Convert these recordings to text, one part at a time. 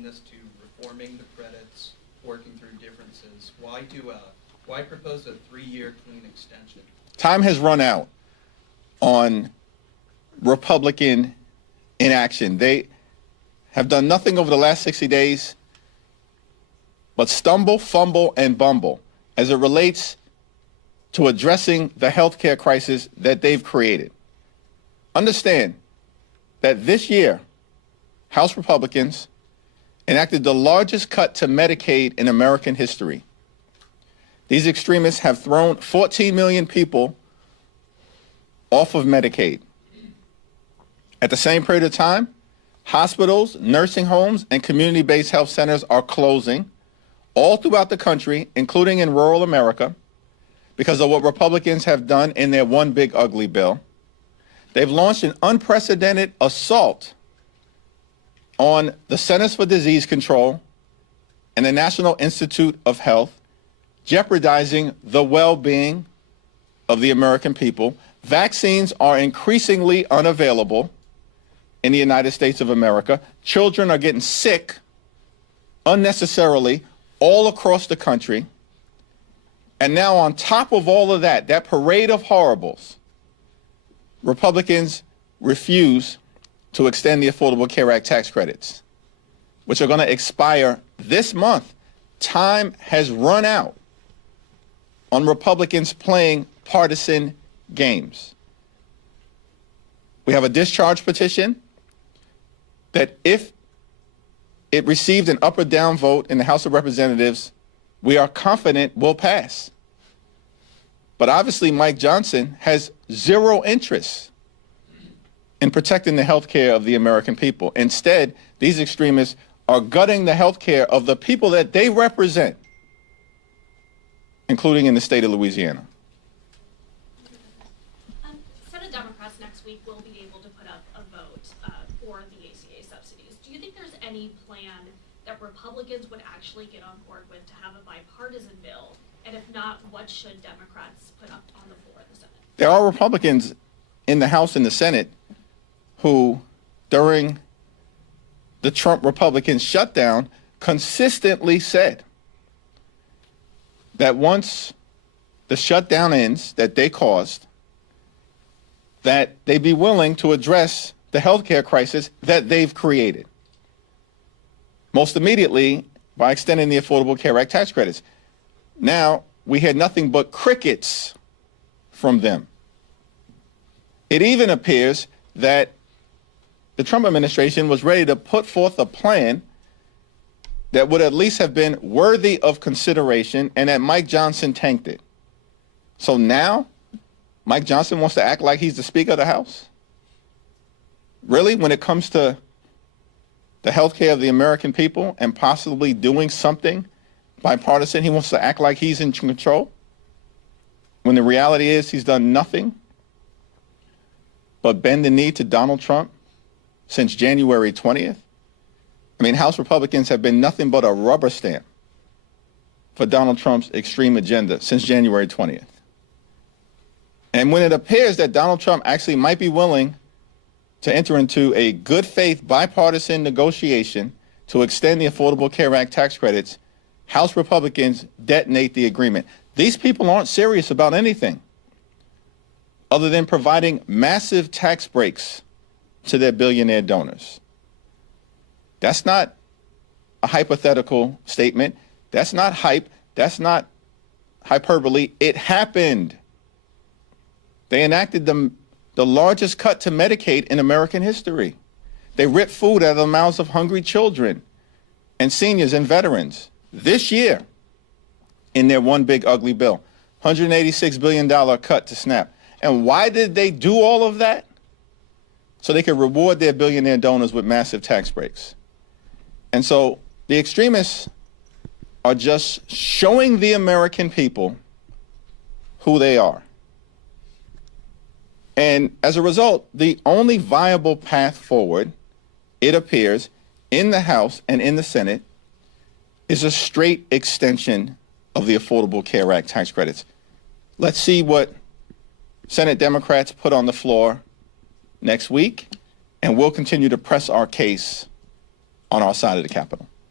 turn this to reforming the credits, working through differences? Why propose a 3-year clean extension? Time has run out on Republican inaction. They have done nothing over the last 60 days but stumble, fumble, and bumble as it relates to addressing the healthcare crisis that they've created. Understand that this year, House Republicans enacted the largest cut to Medicaid in American history. These extremists have thrown 14 million people off of Medicaid. At the same period of time, hospitals, nursing homes, and community-based health centers are closing all throughout the country, including in rural America, because of what Republicans have done in their one big ugly bill. They've launched an unprecedented assault on the Centers for Disease Control and the National Institute of Health, jeopardizing the well-being of the American people. Vaccines are increasingly unavailable in the United States of America. Children are getting sick unnecessarily all across the country. And now on top of all of that, that parade of horribles, Republicans refuse to extend the Affordable Care Act tax credits, which are going to expire this month. Time has run out on Republicans playing partisan games. We have a discharge petition that, if it received an up or down vote in the House of Representatives, we are confident will pass. But obviously Mike Johnson has zero interest in protecting the health care of the American people. Instead, these extremists are gutting the health care of the people that they represent, including in the state of Louisiana. Senate Democrats next week will be able to put up a vote for the ACA subsidies. Do you think there's any plan that Republicans would actually get on board with to have a bipartisan bill? And if not, what should Democrats put up on the floor of the Senate? There are Republicans in the House and the Senate who, during the Trump Republican shutdown, consistently said that once the shutdown ends that they caused, that they'd be willing to address the healthcare crisis that they've created. Most immediately by extending the Affordable Care Act tax credits. Now, we had nothing but crickets from them. It even appears that the Trump administration was ready to put forth a plan that would at least have been worthy of consideration, and that Mike Johnson tanked it. So now, Mike Johnson wants to act like he's the Speaker of the House? Really, when it comes to the health care of the American people and possibly doing something bipartisan, he wants to act like he's in control, when the reality is he's done nothing but bend the knee to Donald Trump since January 20th. I mean, House Republicans have been nothing but a rubber stamp for Donald Trump's extreme agenda since January 20th. And when it appears that Donald Trump actually might be willing to enter into a good faith bipartisan negotiation to extend the Affordable Care Act tax credits, House Republicans detonate the agreement. These people aren't serious about anything other than providing massive tax breaks to their billionaire donors. That's not a hypothetical statement. That's not hype. That's not hyperbole. It happened. They enacted the largest cut to Medicaid in American history. They ripped food out of the mouths of hungry children and seniors and veterans this year in their one big ugly bill. $186 billion cut to SNAP. And why did they do all of that? So they could reward their billionaire donors with massive tax breaks. And so the extremists are just showing the American people who they are. And as a result, the only viable path forward, it appears, in the House and in the Senate, is a straight extension of the Affordable Care Act tax credits. Let's see what Senate Democrats put on the floor next week, and we'll continue to press our case on our side of the Capitol.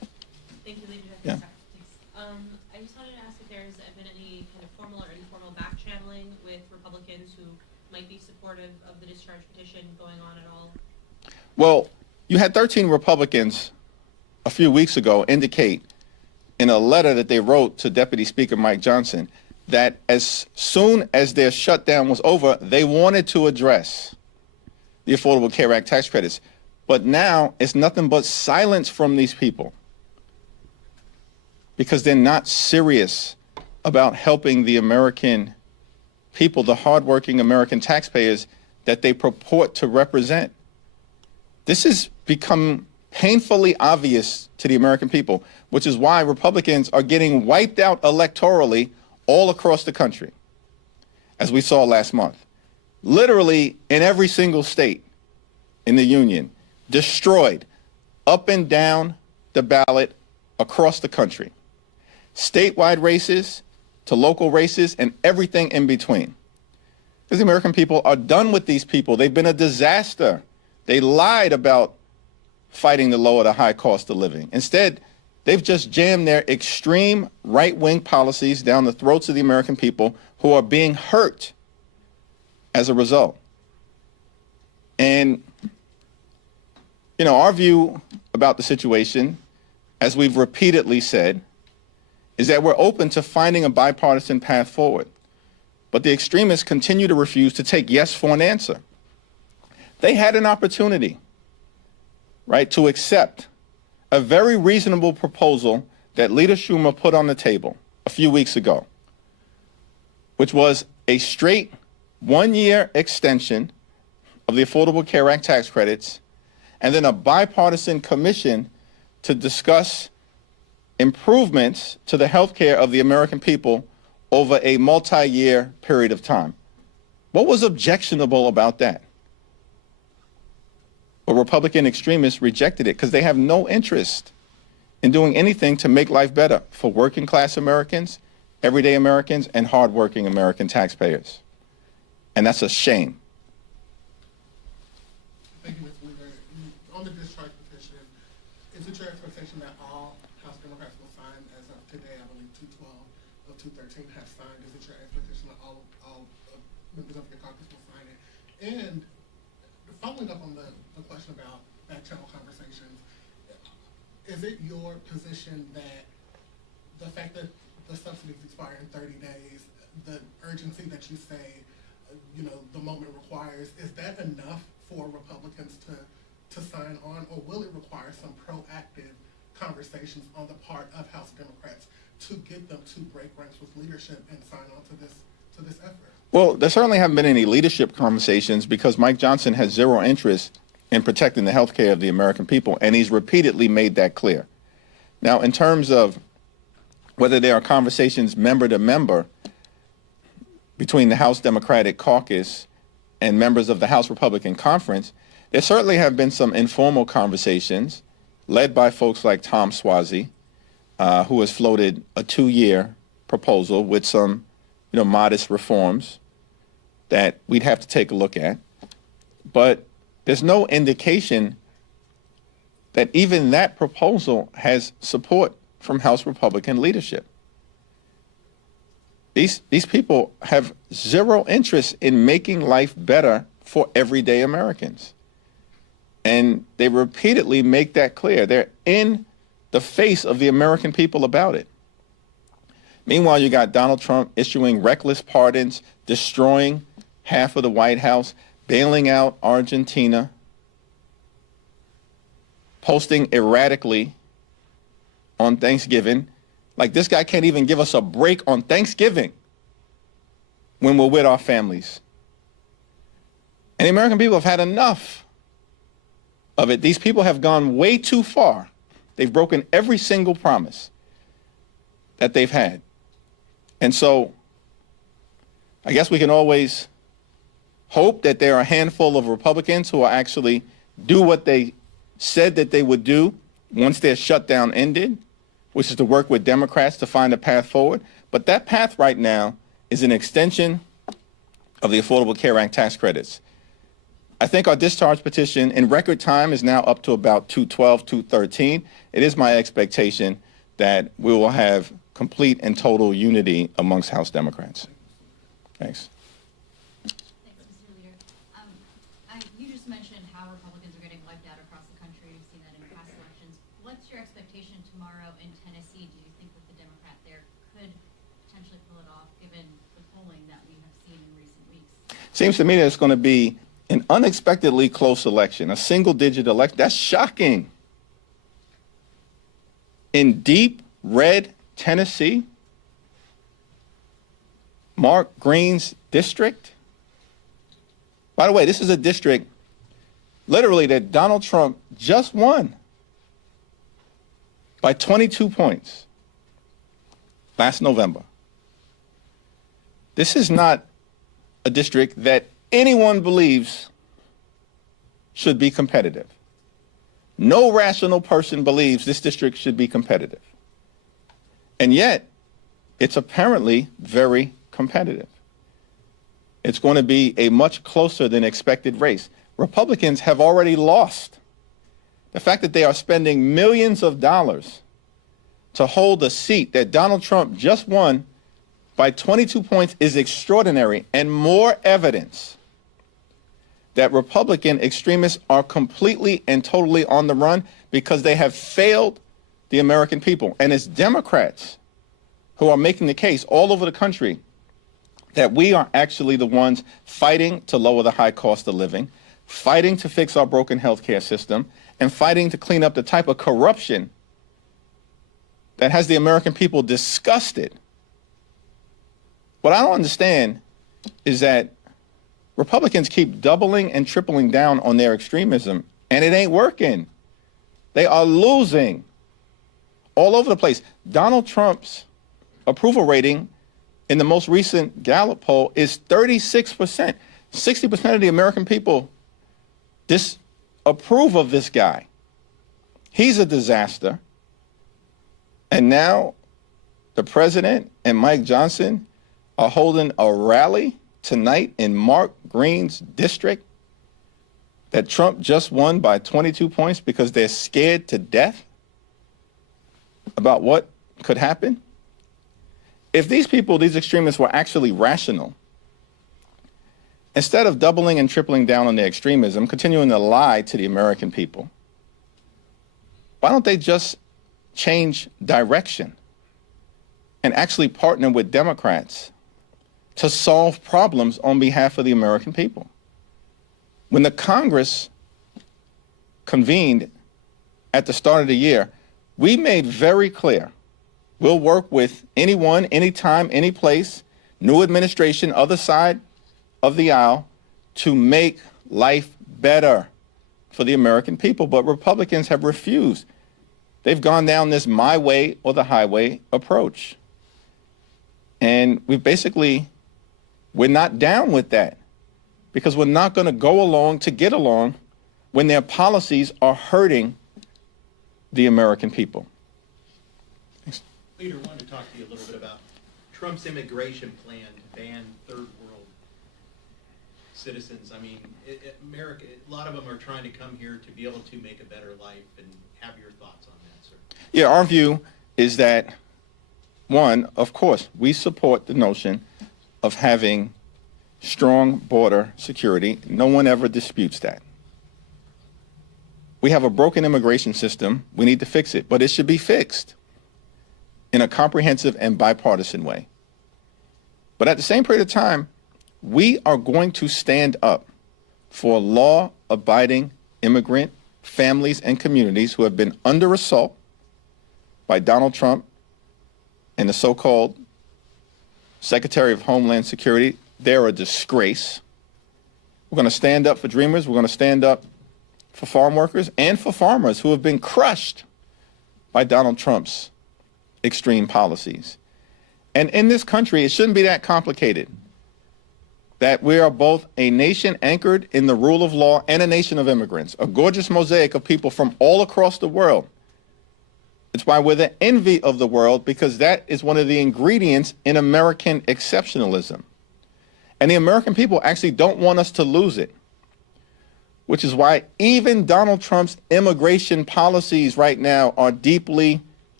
Yeah. I just wanted to ask if there's been any kind of formal or informal back channeling with Republicans who might be supportive of the discharge petition going on at all? Well, you had 13 Republicans a few weeks ago indicate in a letter that they wrote to Deputy Speaker Mike Johnson that as soon as their shutdown was over, they wanted to address the Affordable Care Act tax credits. But now it's nothing but silence from these people because they're not serious about helping the American people, the hardworking American taxpayers that they purport to represent. This has become painfully obvious to the American people, which is why Republicans are getting wiped out electorally all across the country, as we saw last month. Literally in every single state in the union, destroyed up and down the ballot across the country. Statewide races to local races and everything in between. Because the American people are done with these people. They've been a disaster. They lied about fighting the low or the high cost of living. Instead, they've just jammed their extreme right-wing policies down the throats of the American people who are being hurt as a result. And, you know, our view about the situation, as we've repeatedly said, is that we're open to finding a bipartisan path forward. But the extremists continue to refuse to take yes for an answer. They had an opportunity, right, to accept a very reasonable proposal that Leader Schumer put on the table a few weeks ago, which was a straight one-year extension of the Affordable Care Act tax credits, and then a bipartisan commission to discuss improvements to the health care of the American people over a multi-year period of time. What was objectionable about that? But Republican extremists rejected it because they have no interest in doing anything to make life better for working class Americans, everyday Americans, and hardworking American taxpayers. And that's a shame. Thank you, Mr. Leader. On the discharge petition, is it your expectation that all House Democrats will sign as of today? I believe 212 of 213 have signed. Is it your expectation that all members of your caucus will sign it? And following up on the question about back channel conversations, is it your position that the fact that the subsidies expire in 30 days, the urgency that you say, you know, the moment requires, is that enough for Republicans to sign on, or will it require some proactive conversations on the part of House Democrats to get them to break ranks with leadership and sign on to this effort? Well, there certainly haven't been any leadership conversations because Mike Johnson has zero interest in protecting the health care of the American people, and he's repeatedly made that clear. Now, in terms of whether there are conversations member to member between the House Democratic Caucus and members of the House Republican Conference, there certainly have been some informal conversations led by folks like Tom Suozzi, who has floated a 2-year proposal with some, you know, modest reforms that we'd have to take a look at. But there's no indication that even that proposal has support from House Republican leadership. These people have zero interest in making life better for everyday Americans. And they repeatedly make that clear. They're in the face of the American people about it. Meanwhile, you got Donald Trump issuing reckless pardons, destroying half of the White House, bailing out Argentina, posting erratically on Thanksgiving. Like, this guy can't even give us a break on Thanksgiving when we're with our families. And the American people have had enough of it. These people have gone way too far. They've broken every single promise that they've had. And so I guess we can always hope that there are a handful of Republicans who will actually do what they said that they would do once their shutdown ended, which is to work with Democrats to find a path forward. But that path right now is an extension of the Affordable Care Act tax credits. I think our discharge petition in record time is now up to about 212, 213. It is my expectation that we will have complete and total unity amongst House Democrats. Thanks. Thanks, Mr. Leader. You just mentioned how Republicans are getting wiped out across the country. We've seen that in past elections. What's your expectation tomorrow in Tennessee? Do you think that the Democrat there could potentially pull it off, given the polling that we have seen in recent weeks? Seems to me that it's going to be an unexpectedly close election, a single-digit election. That's shocking. In deep red Tennessee, Mark Green's district. By the way, this is a district literally that Donald Trump just won by 22 points last November. This is not a district that anyone believes should be competitive. No rational person believes this district should be competitive. And yet, it's apparently very competitive. It's going to be a much closer than expected race. Republicans have already lost. The fact that they are spending millions of dollars to hold a seat that Donald Trump just won by 22 points is extraordinary, and more evidence that Republican extremists are completely and totally on the run because they have failed the American people. And it's Democrats who are making the case all over the country that we are actually the ones fighting to lower the high cost of living, fighting to fix our broken healthcare system, and fighting to clean up the type of corruption that has the American people disgusted. What I don't understand is that Republicans keep doubling and tripling down on their extremism, and it ain't working. They are losing all over the place. Donald Trump's approval rating in the most recent Gallup poll is 36%. 60% of the American people disapprove of this guy. He's a disaster. And now the president and Mike Johnson are holding a rally tonight in Mark Green's district that Trump just won by 22 points because they're scared to death about what could happen. If these people, these extremists, were actually rational, instead of doubling and tripling down on their extremism, continuing to lie to the American people, why don't they just change direction and actually partner with Democrats to solve problems on behalf of the American people? When the Congress convened at the start of the year, we made very clear we'll work with anyone, anytime, any place, new administration, other side of the aisle, to make life better for the American people. But Republicans have refused. They've gone down this my way or the highway approach. And we're not down with that because we're not going to go along to get along when their policies are hurting the American people. Thanks. Leader, I wanted to talk to you a little bit about Trump's immigration plan to ban third world citizens. I mean, America, a lot of them are trying to come here to be able to make a better life, and have your thoughts on that, sir. Yeah, our view is that, one, of course, we support the notion of having strong border security. No one ever disputes that. We have a broken immigration system. We need to fix it, but it should be fixed in a comprehensive and bipartisan way. But at the same period of time, we are going to stand up for law-abiding immigrant families and communities who have been under assault by Donald Trump and the so-called Secretary of Homeland Security. They're a disgrace. We're going to stand up for dreamers. We're going to stand up for farm workers and for farmers who have been crushed by Donald Trump's extreme policies. And in this country, it shouldn't be that complicated, that we are both a nation anchored in the rule of law and a nation of immigrants, a gorgeous mosaic of people from all across the world. It's why we're the envy of the world, because that is one of the ingredients in American exceptionalism. And the American people actually don't want us to lose it, which is why even Donald Trump's immigration policies right now are deeply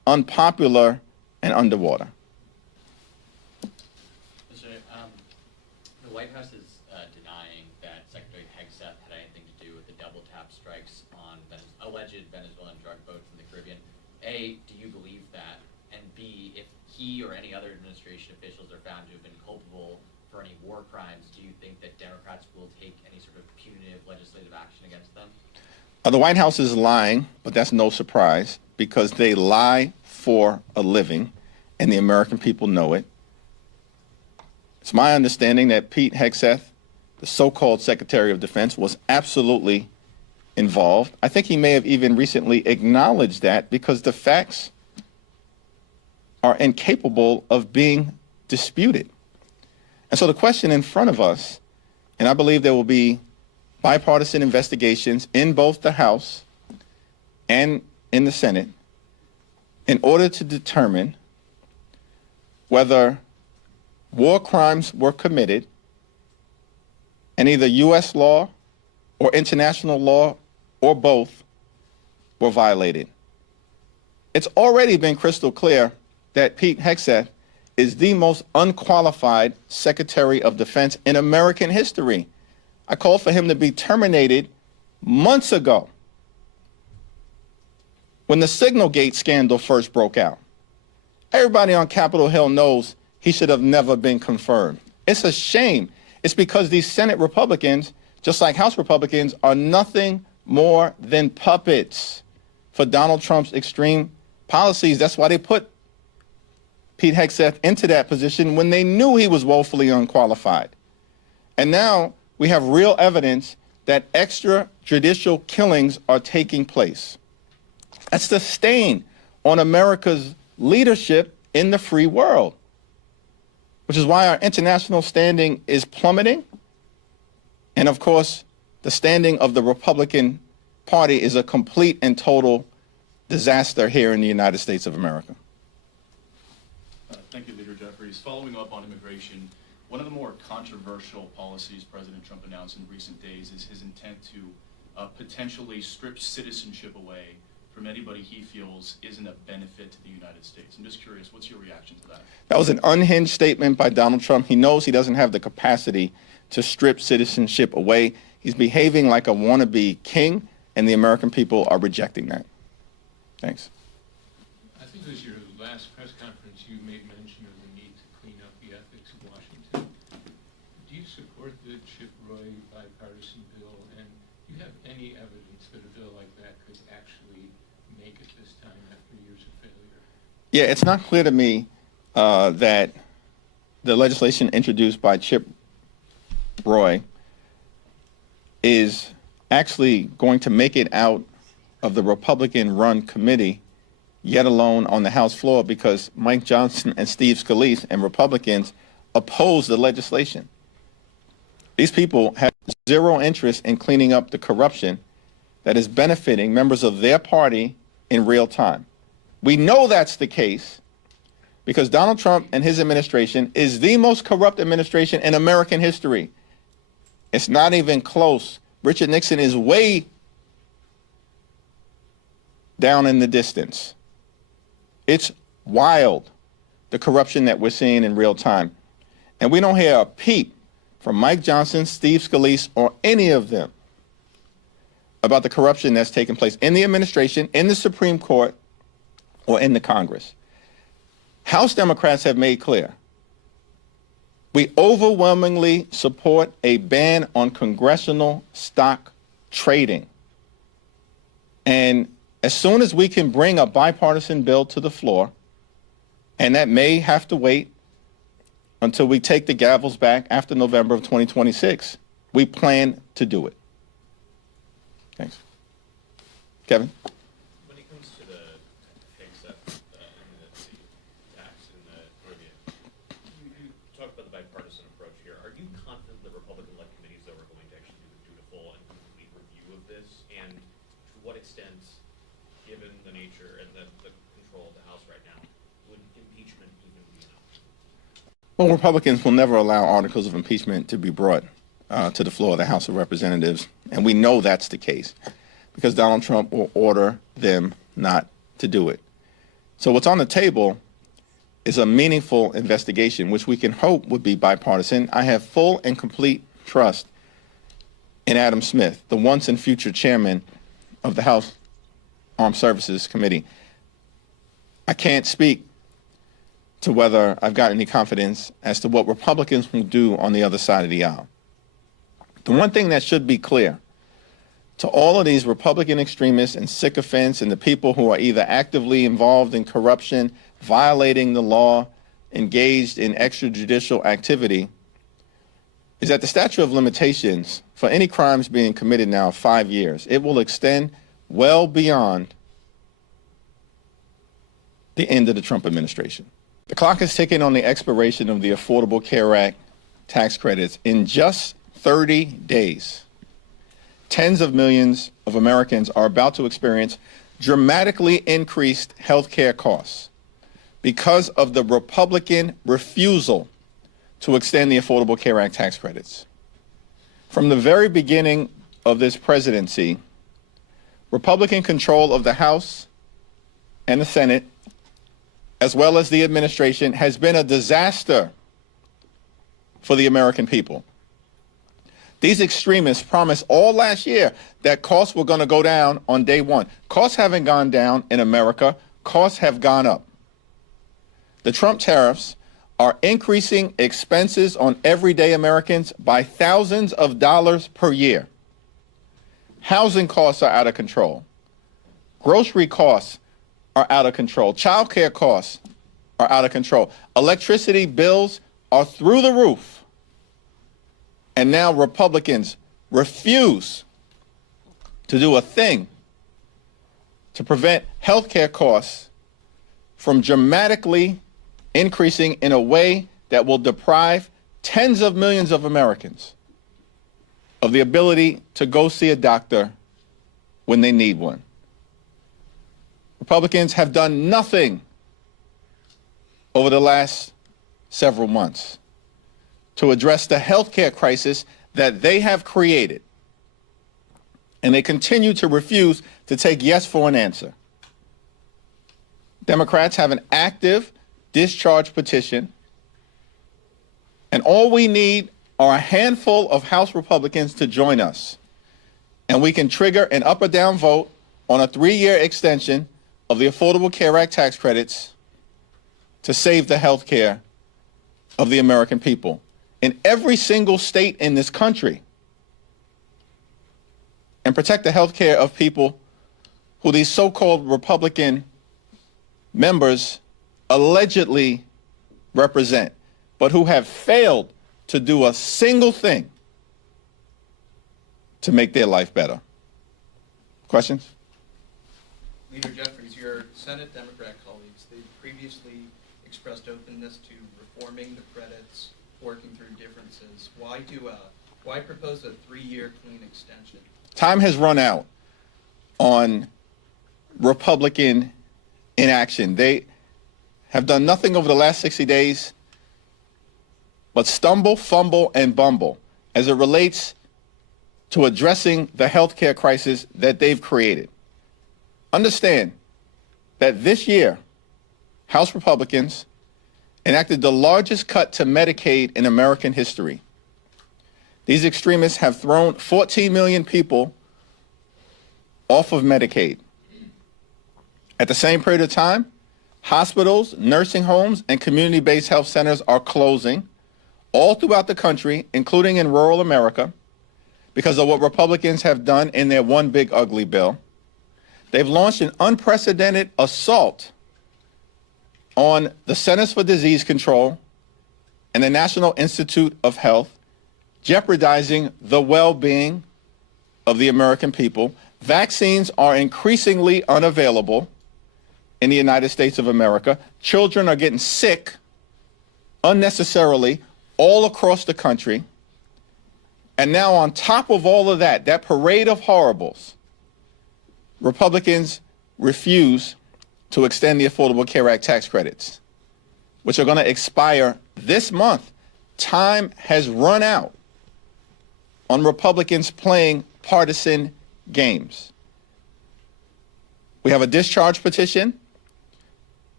unpopular, and underwater. The White House is denying that Secretary Hegseth had anything to do with the double tap strikes on alleged Venezuelan drug boats in the Caribbean. A, do you believe that? And B, if he or any other administration officials are found to have been culpable for any war crimes, do you think that Democrats will take any sort of punitive legislative action against them? The White House is lying, but that's no surprise because they lie for a living, and the American people know it. It's my understanding that Pete Hegseth, the so-called Secretary of Defense, was absolutely involved. I think he may have even recently acknowledged that because the facts are incapable of being disputed. And so the question in front of us, and I believe there will be bipartisan investigations in both the House and in the Senate in order to determine whether war crimes were committed and either U.S. law or international law or both were violated. It's already been crystal clear that Pete Hegseth is the most unqualified Secretary of Defense in American history. I called for him to be terminated months ago when the Signalgate scandal first broke out. Everybody on Capitol Hill knows he should have never been confirmed. It's a shame. It's because these Senate Republicans, just like House Republicans, are nothing more than puppets for Donald Trump's extreme policies. That's why they put Pete Hegseth into that position when they knew he was woefully unqualified. And now we have real evidence that extrajudicial killings are taking place. That's the stain on America's leadership in the free world, which is why our international standing is plummeting. And of course, the standing of the Republican Party is a complete and total disaster here in the United States of America. Thank you, Leader Jeffries. Following up on immigration, one of the more controversial policies President Trump announced in recent days is his intent to potentially strip citizenship away from anybody he feels isn't a benefit to the United States. I'm just curious, what's your reaction to that? That was an unhinged statement by Donald Trump. He knows he doesn't have the capacity to strip citizenship away. He's behaving like a wannabe king, and the American people are rejecting that. Thanks. I think it was your last press conference you made mention of the need to clean up the ethics of Washington. Do you support the Chip Roy bipartisan bill, and do you have any evidence that a bill like that could actually make it this time after years of failure? Yeah, it's not clear to me that the legislation introduced by Chip Roy is actually going to make it out of the Republican-run committee, yet alone on the House floor, because Mike Johnson and Steve Scalise and Republicans oppose the legislation. These people have zero interest in cleaning up the corruption that is benefiting members of their party in real time. We know that's the case because Donald Trump and his administration is the most corrupt administration in American history. It's not even close. Richard Nixon is way down in the distance. It's wild, the corruption that we're seeing in real time. And we don't hear a peep from Mike Johnson, Steve Scalise, or any of them about the corruption that's taking place in the administration, in the Supreme Court, or in the Congress. House Democrats have made clear we overwhelmingly support a ban on congressional stock trading. And as soon as we can bring a bipartisan bill to the floor, and that may have to wait until we take the gavels back after November of 2026, we plan to do it. Thanks. Kevin? When it comes to the Hegseth and the tax in the Caribbean, you talk about the bipartisan approach here. Are you confident the Republican-led committees that are going to actually do the dutiful and complete review of this? And to what extent, given the nature and the control of the House right now, would impeachment even be enough? Well, Republicans will never allow articles of impeachment to be brought to the floor of the House of Representatives, and we know that's the case because Donald Trump will order them not to do it. So what's on the table is a meaningful investigation, which we can hope would be bipartisan. I have full and complete trust in Adam Smith, the once and future chairman of the House Armed Services Committee. I can't speak to whether I've got any confidence as to what Republicans will do on the other side of the aisle. The one thing that should be clear to all of these Republican extremists and sycophants and the people who are either actively involved in corruption, violating the law, engaged in extrajudicial activity, is that the statute of limitations for any crimes being committed now 5 years. It will extend well beyond the end of the Trump administration. The clock is ticking on the expiration of the Affordable Care Act tax credits. In just 30 days, tens of millions of Americans are about to experience dramatically increased health care costs because of the Republican refusal to extend the Affordable Care Act tax credits. From the very beginning of this presidency, Republican control of the House and the Senate, as well as the administration, has been a disaster for the American people. These extremists promised all last year that costs were going to go down on day one. Costs haven't gone down in America. Costs have gone up. The Trump tariffs are increasing expenses on everyday Americans by thousands of dollars per year. Housing costs are out of control. Grocery costs are out of control. Child care costs are out of control. Electricity bills are through the roof. And now Republicans refuse to do a thing to prevent health care costs from dramatically increasing in a way that will deprive tens of millions of Americans of the ability to go see a doctor when they need one. Republicans have done nothing over the last several months to address the health care crisis that they have created. And they continue to refuse to take yes for an answer. Democrats have an active discharge petition, and all we need are a handful of House Republicans to join us. And we can trigger an up or down vote on a 3-year extension of the Affordable Care Act tax credits to save the health care of the American people in every single state in this country, and protect the health care of people who these so-called Republican members allegedly represent, but who have failed to do a single thing to make their life better. Questions? Leader Jeffries, your Senate Democrat colleagues, they previously expressed openness to reforming the credits, working through differences. Why propose a 3-year clean extension? Time has run out on Republican inaction. They have done nothing over the last 60 days but stumble, fumble, and bumble as it relates to addressing the health care crisis that they've created. Understand that this year, House Republicans enacted the largest cut to Medicaid in American history. These extremists have thrown 14 million people off of Medicaid. At the same period of time, hospitals, nursing homes, and community-based health centers are closing all throughout the country, including in rural America, because of what Republicans have done in their one big ugly bill. They've launched an unprecedented assault on the Centers for Disease Control and the National Institute of Health, jeopardizing the well-being of the American people. Vaccines are increasingly unavailable in the United States of America. Children are getting sick unnecessarily all across the country. And now on top of all of that, that parade of horribles, Republicans refuse to extend the Affordable Care Act tax credits, which are going to expire this month. Time has run out on Republicans playing partisan games. We have a discharge petition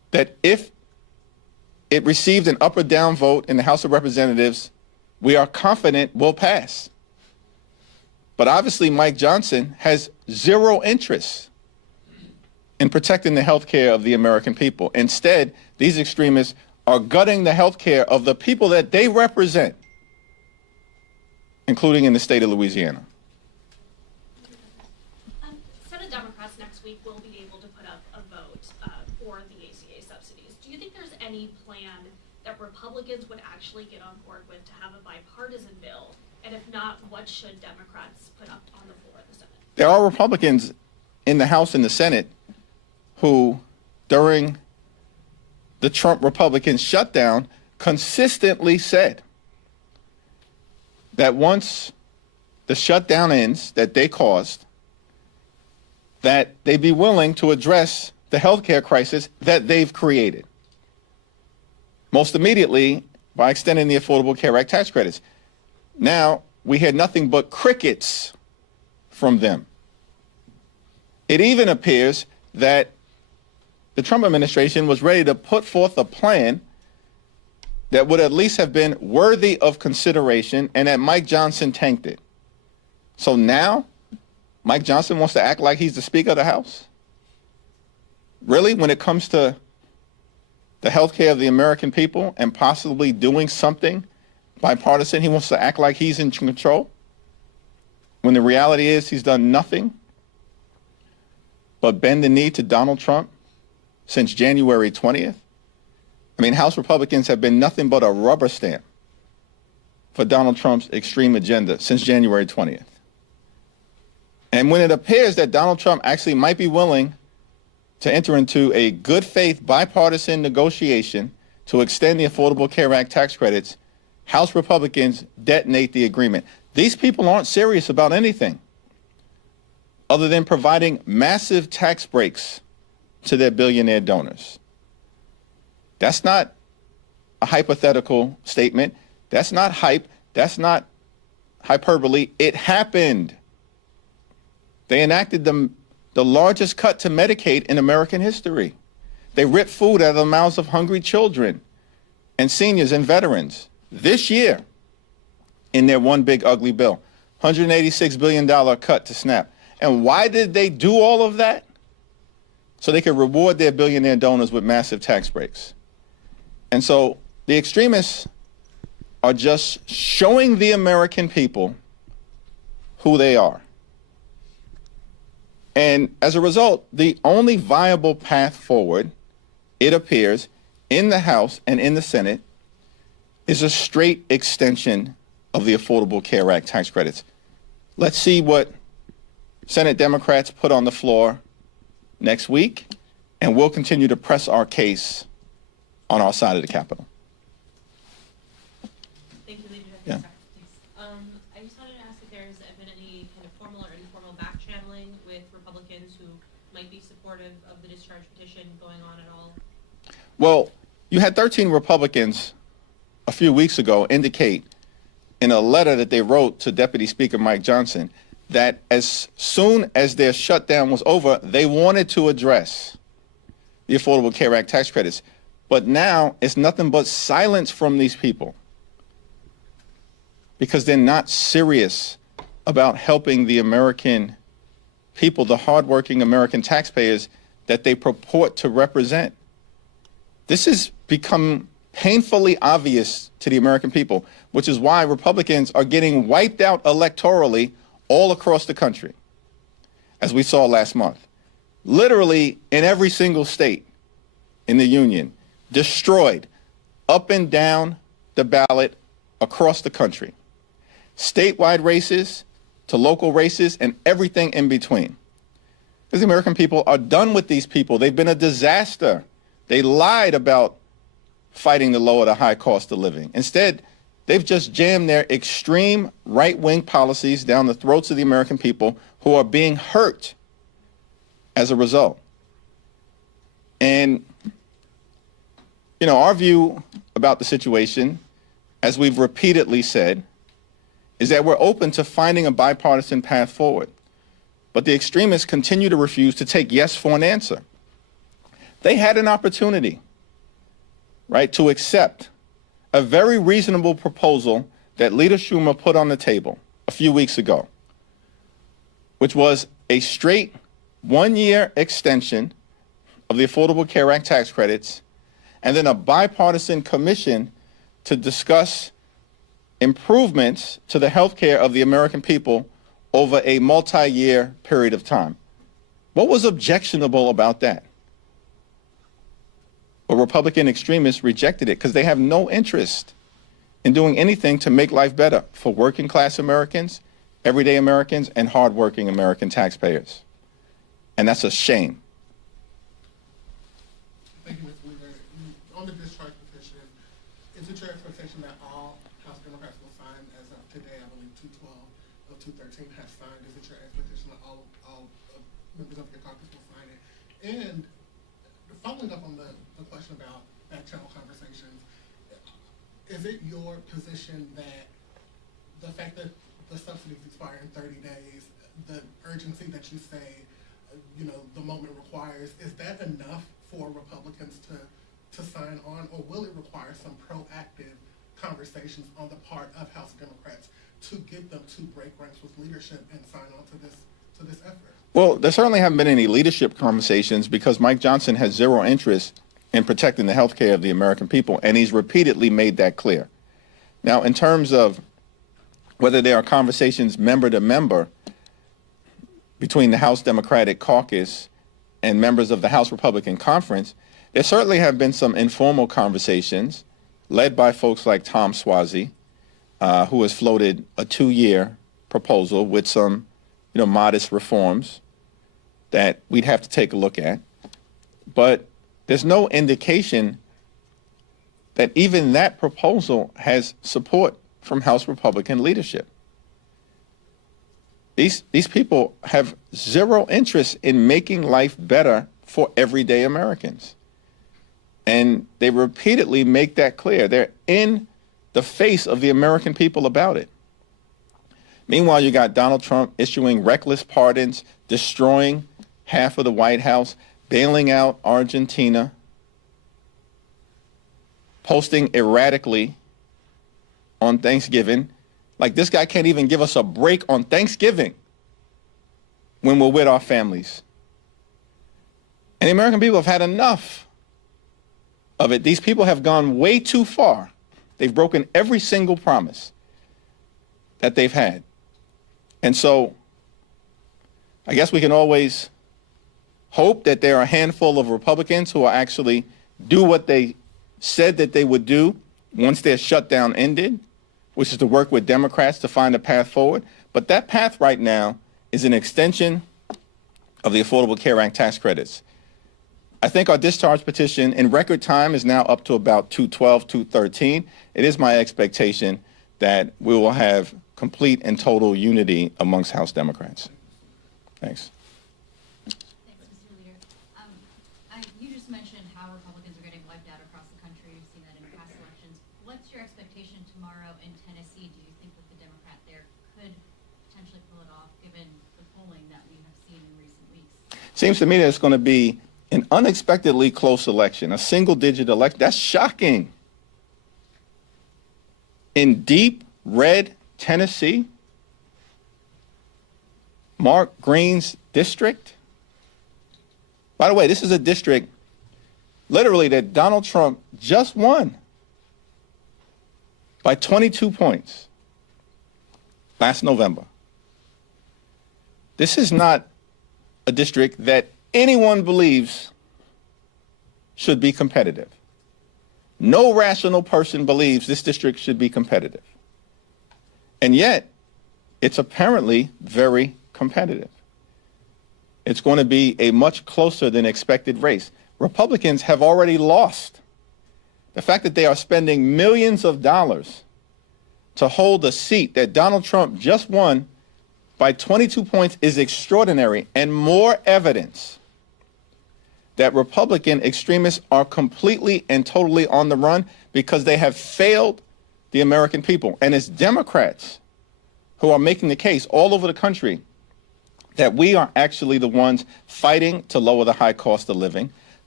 that if it received an up or down vote in the House of Representatives, we are confident will pass. But obviously, Mike Johnson has zero interest in protecting the health care of the American people. Instead, these extremists are gutting the health care of the people that they represent, including in the state of Louisiana. Senate Democrats next week will be able to put up a vote for the ACA subsidies. Do you think there's any plan that Republicans would actually get on board with to have a bipartisan bill? And if not, what should Democrats put up on the floor of the Senate? There are Republicans in the House and the Senate who, during the Trump Republican shutdown, consistently said that once the shutdown ends that they caused, that they'd be willing to address the healthcare crisis that they've created. Most immediately by extending the Affordable Care Act tax credits. Now, we had nothing but crickets from them. It even appears that the Trump administration was ready to put forth a plan that would at least have been worthy of consideration, and that Mike Johnson tanked it. So now, Mike Johnson wants to act like he's the Speaker of the House? Really, when it comes to the health care of the American people and possibly doing something bipartisan, he wants to act like he's in control? When the reality is he's done nothing but bend the knee to Donald Trump since January 20th? I mean, House Republicans have been nothing but a rubber stamp for Donald Trump's extreme agenda since January 20th. And when it appears that Donald Trump actually might be willing to enter into a good faith bipartisan negotiation to extend the Affordable Care Act tax credits, House Republicans detonate the agreement. These people aren't serious about anything other than providing massive tax breaks to their billionaire donors. That's not a hypothetical statement. That's not hype. That's not hyperbole. It happened. They enacted the largest cut to Medicaid in American history. They ripped food out of the mouths of hungry children and seniors and veterans this year in their one big ugly bill. $186 billion cut to SNAP. And why did they do all of that? So they could reward their billionaire donors with massive tax breaks. And so the extremists are just showing the American people who they are. And as a result, the only viable path forward, it appears, in the House and in the Senate is a straight extension of the Affordable Care Act tax credits. Let's see what Senate Democrats put on the floor next week, and we'll continue to press our case on our side of the Capitol. Thank you, Leader. Yeah. I just wanted to ask if there's been any kind of formal or informal back channeling with Republicans who might be supportive of the discharge petition going on at all? Well, you had 13 Republicans a few weeks ago indicate in a letter that they wrote to Deputy Speaker Mike Johnson that as soon as their shutdown was over, they wanted to address the Affordable Care Act tax credits. But now it's nothing but silence from these people because they're not serious about helping the American people, the hardworking American taxpayers that they purport to represent. This has become painfully obvious to the American people, which is why Republicans are getting wiped out electorally all across the country, as we saw last month. Literally in every single state in the union, destroyed up and down the ballot across the country. Statewide races to local races and everything in between. Because the American people are done with these people. They've been a disaster. They lied about fighting the low or the high cost of living. Instead, they've just jammed their extreme right-wing policies down the throats of the American people who are being hurt as a result. And, you know, our view about the situation, as we've repeatedly said, is that we're open to finding a bipartisan path forward. But the extremists continue to refuse to take yes for an answer. They had an opportunity, right, to accept a very reasonable proposal that Leader Schumer put on the table a few weeks ago, which was a straight 1-year extension of the Affordable Care Act tax credits, and then a bipartisan commission to discuss improvements to the health care of the American people over a multi-year period of time. What was objectionable about that? Well, Republican extremists rejected it because they have no interest in doing anything to make life better for working class Americans, everyday Americans, and hardworking American taxpayers. And that's a shame. Thank you, Mr. Leader. On the discharge petition, is it your expectation that all House Democrats will sign as of today? I believe 212 of 213 have signed. Is it your expectation that all members of your caucus will sign it? And following up on the question about back channel conversations, is it your position that the fact that the subsidies expire in 30 days, the urgency that you say, the moment requires, is that enough for Republicans to sign on, or will it require some proactive conversations on the part of House Democrats to get them to break ranks with leadership and sign on to this effort? Well, there certainly haven't been any leadership conversations because Mike Johnson has zero interest in protecting the health care of the American people, and he's repeatedly made that clear. Now, in terms of whether there are conversations member to member between the House Democratic Caucus and members of the House Republican Conference, there certainly have been some informal conversations led by folks like Tom Suozzi, who has floated a 2-year proposal with some modest reforms that we'd have to take a look at. But there's no indication that even that proposal has support from House Republican leadership. These people have zero interest in making life better for everyday Americans. And they repeatedly make that clear. They're in the face of the American people about it. Meanwhile, you got Donald Trump issuing reckless pardons, destroying half of the White House, bailing out Argentina, posting erratically on Thanksgiving. Like, this guy can't even give us a break on Thanksgiving when we're with our families. And the American people have had enough of it. These people have gone way too far. They've broken every single promise that they've had. And so I guess we can always hope that there are a handful of Republicans who will actually do what they said that they would do once their shutdown ended, which is to work with Democrats to find a path forward. But that path right now is an extension of the Affordable Care Act tax credits. I think our discharge petition in record time is now up to about 212, 213. It is my expectation that we will have complete and total unity amongst House Democrats. Thanks. Thanks, Mr. Leader. You just mentioned how Republicans are getting wiped out across the country. We've seen that in past elections. What's your expectation tomorrow in Tennessee? Do you think that the Democrat there could potentially pull it off, given the polling that we have seen in recent weeks? Seems to me that it's going to be an unexpectedly close election, a single-digit election. That's shocking. In deep red Tennessee, Mark Green's district. By the way, this is a district literally that Donald Trump just won by 22 points last November. This is not a district that anyone believes should be competitive. No rational person believes this district should be competitive. And yet, it's apparently very competitive. It's going to be a much closer than expected race. Republicans have already lost. The fact that they are spending millions of dollars to hold a seat that Donald Trump just won by 22 points is extraordinary, and more evidence that Republican extremists are completely and totally on the run because they have failed the American people. And it's Democrats who are making the case all over the country that we are actually the ones fighting to lower the high cost of living,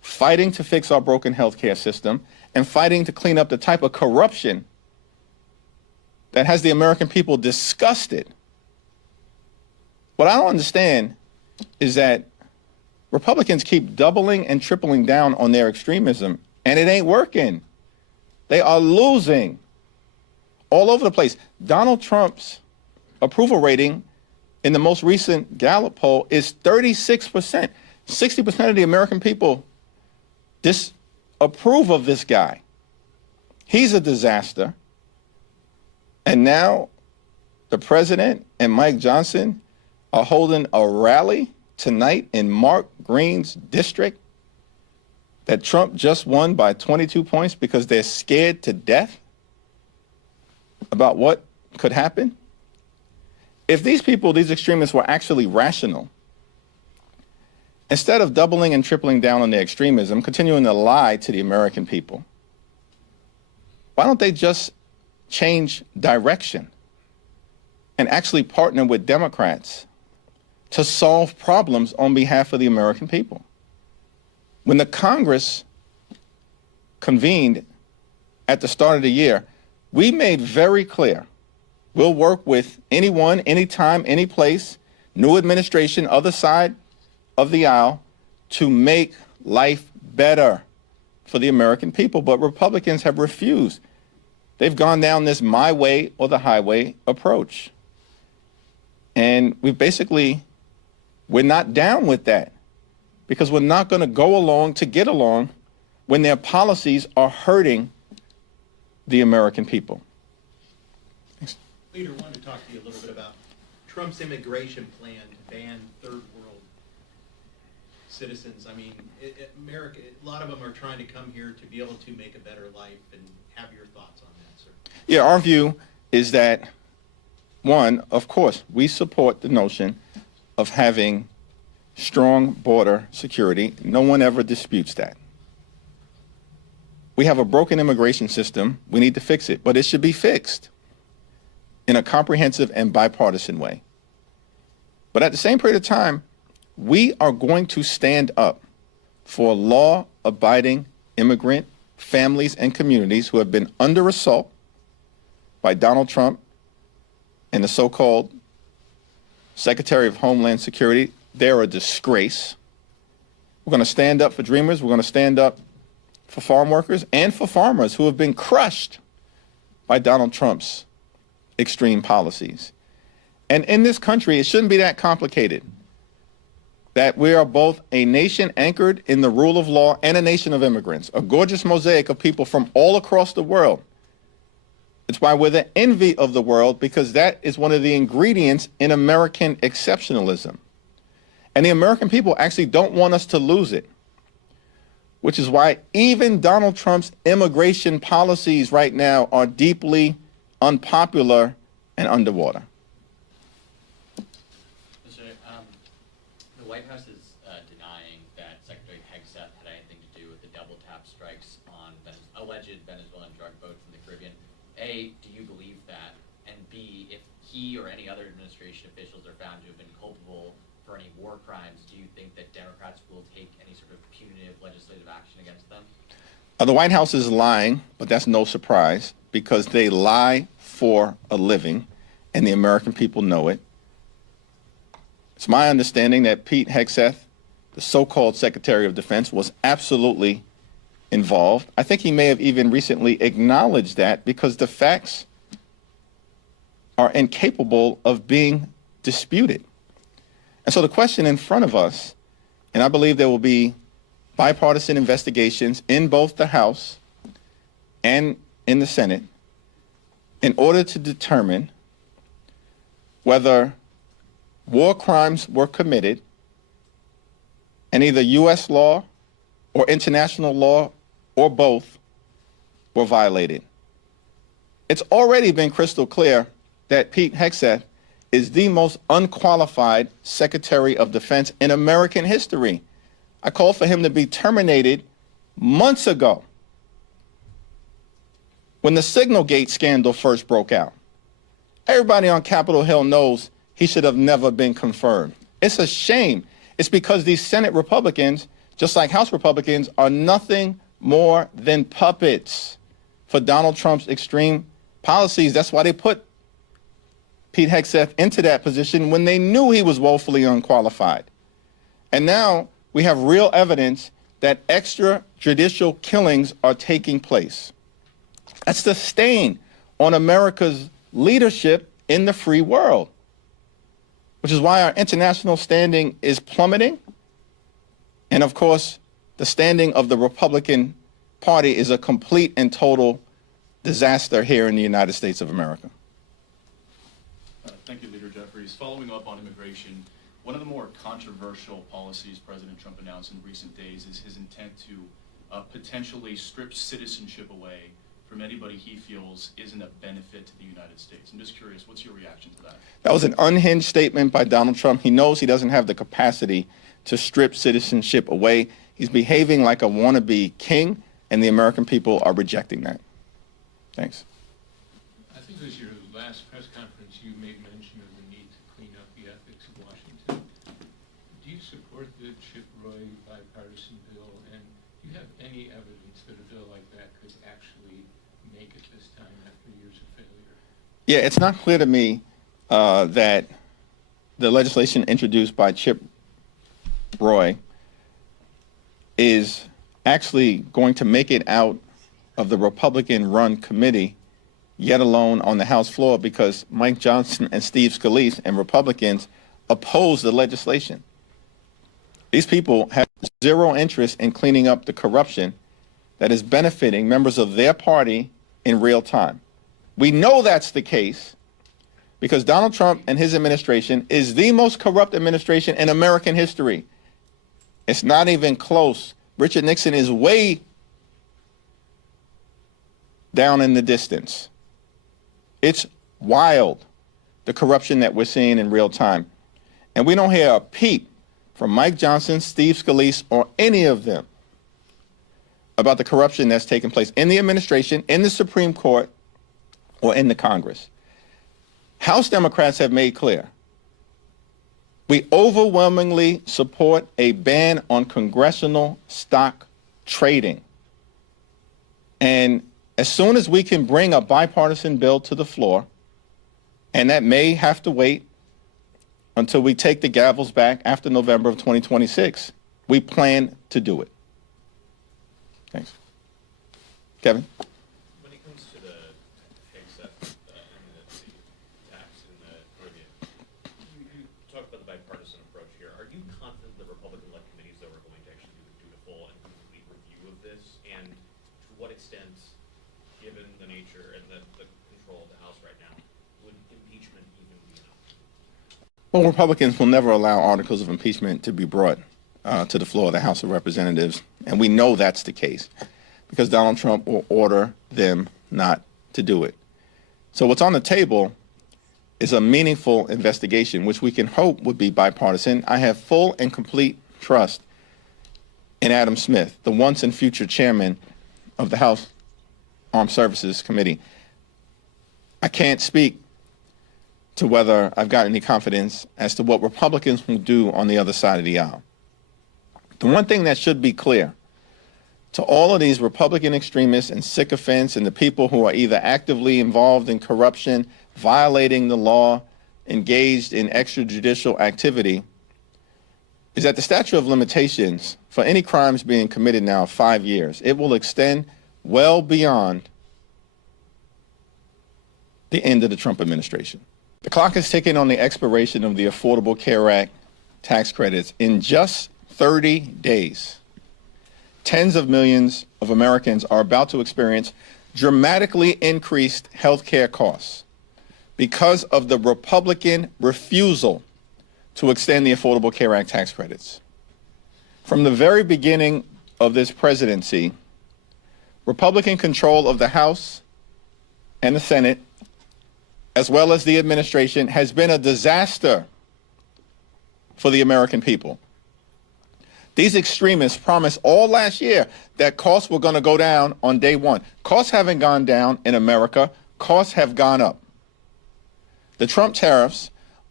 fighting to fix our broken healthcare system, and fighting to clean up the type of corruption that has the American people disgusted. What I don't understand is that Republicans keep doubling and tripling down on their extremism, and it ain't working. They are losing all over the place. Donald Trump's approval rating in the most recent Gallup poll is 36%. 60% of the American people disapprove of this guy. He's a disaster. And now the president and Mike Johnson are holding a rally tonight in Mark Green's district that Trump just won by 22 points because they're scared to death about what could happen. If these people, these extremists, were actually rational, instead of doubling and tripling down on their extremism, continuing to lie to the American people, why don't they just change direction and actually partner with Democrats to solve problems on behalf of the American people? When the Congress convened at the start of the year, we made very clear we'll work with anyone, anytime, any place, new administration, other side of the aisle, to make life better for the American people. But Republicans have refused. They've gone down this my way or the highway approach. And we're not down with that, because we're not going to go along to get along when their policies are hurting the American people. Leader, I wanted to talk to you a little bit about Trump's immigration plan to ban third world citizens. I mean, America, a lot of them are trying to come here to be able to make a better life, and have your thoughts on that, sir. Yeah, our view is that, one, of course, we support the notion of having strong border security. No one ever disputes that. We have a broken immigration system. We need to fix it, but it should be fixed in a comprehensive and bipartisan way. But at the same period of time, we are going to stand up for law-abiding immigrant families and communities who have been under assault by Donald Trump and the so-called Secretary of Homeland Security. They're a disgrace. We're going to stand up for dreamers. We're going to stand up for farm workers and for farmers who have been crushed by Donald Trump's extreme policies. And in this country, it shouldn't be that complicated, that we are both a nation anchored in the rule of law and a nation of immigrants, a gorgeous mosaic of people from all across the world. It's why we're the envy of the world, because that is one of the ingredients in American exceptionalism. And the American people actually don't want us to lose it, which is why even Donald Trump's immigration policies right now are deeply unpopular and underwater. The White House is denying that Secretary Hegseth had anything to do with the double tap strikes on alleged Venezuelan drug boats in the Caribbean. A, do you believe that? And B, if he or any other administration officials are found to have been culpable for any war crimes, do you think that Democrats will take any sort of punitive legislative action against them? The White House is lying, but that's no surprise, because they lie for a living, and the American people know it. It's my understanding that Pete Hegseth, the so-called Secretary of Defense, was absolutely involved. I think he may have even recently acknowledged that, because the facts are incapable of being disputed. And so the question in front of us, and I believe there will be bipartisan investigations in both the House and in the Senate, in order to determine whether war crimes were committed and either U.S. law or international law or both were violated. It's already been crystal clear that Pete Hegseth is the most unqualified Secretary of Defense in American history. I called for him to be terminated months ago, when the Signalgate scandal first broke out. Everybody on Capitol Hill knows he should have never been confirmed. It's a shame. It's because these Senate Republicans just like House Republicans, are nothing more than puppets for Donald Trump's extreme policies. That's why they put Pete Hegseth into that position when they knew he was woefully unqualified. And now we have real evidence that extrajudicial killings are taking place. That's the stain on America's leadership in the free world, which is why our international standing is plummeting. And of course, the standing of the Republican Party is a complete and total disaster here in the United States of America. Thank you, Leader Jeffries. Following up on immigration, one of the more controversial policies President Trump announced in recent days is his intent to potentially strip citizenship away from anybody he feels isn't a benefit to the United States. I'm just curious, what's your reaction to that? That was an unhinged statement by Donald Trump. He knows he doesn't have the capacity to strip citizenship away. He's behaving like a wannabe king, and the American people are rejecting that. Thanks. I think it was your last press conference you made mention of the need to clean up the ethics of Washington. Do you support the Chip Roy bipartisan bill, and do you have any evidence that a bill like that could actually make it this time after years of failure? Yeah, it's not clear to me that the legislation introduced by Chip Roy is actually going to make it out of the Republican-run committee, yet alone on the House floor, because Mike Johnson and Steve Scalise and Republicans oppose the legislation. These people have zero interest in cleaning up the corruption that is benefiting members of their party in real time. We know that's the case because Donald Trump and his administration is the most corrupt administration in American history. It's not even close. Richard Nixon is way down in the distance. It's wild, the corruption that we're seeing in real time. And we don't hear a peep from Mike Johnson, Steve Scalise, or any of them about the corruption that's taking place in the administration, in the Supreme Court, or in the Congress. House Democrats have made clear we overwhelmingly support a ban on congressional stock trading. And as soon as we can bring a bipartisan bill to the floor, and that may have to wait until we take the gavels back after November of 2026, we plan to do it. Thanks. Kevin? When it comes to the Hegseth and the tax in the Caribbean, you talked about the bipartisan approach here. Are you confident the Republican-led committees that are going to actually do a full and complete review of this? And to what extent, given the nature and the control of the House right now, would impeachment even be enough? Well, Republicans will never allow articles of impeachment to be brought to the floor of the House of Representatives, and we know that's the case because Donald Trump will order them not to do it. So what's on the table is a meaningful investigation, which we can hope would be bipartisan. I have full and complete trust in Adam Smith, the once and future chairman of the House Armed Services Committee. I can't speak to whether I've got any confidence as to what Republicans will do on the other side of the aisle. The one thing that should be clear to all of these Republican extremists and sycophants and the people who are either actively involved in corruption, violating the law, engaged in extrajudicial activity, is that the statute of limitations for any crimes being committed now 5 years. It will extend well beyond the end of the Trump administration. The clock is ticking on the expiration of the Affordable Care Act tax credits in just 30 days. Tens of millions of Americans are about to experience dramatically increased health care costs because of the Republican refusal to extend the Affordable Care Act tax credits. From the very beginning of this presidency, Republican control of the House and the Senate, as well as the administration, has been a disaster for the American people. These extremists promised all last year that costs were going to go down on day one. Costs haven't gone down in America. Costs have gone up. The Trump tariffs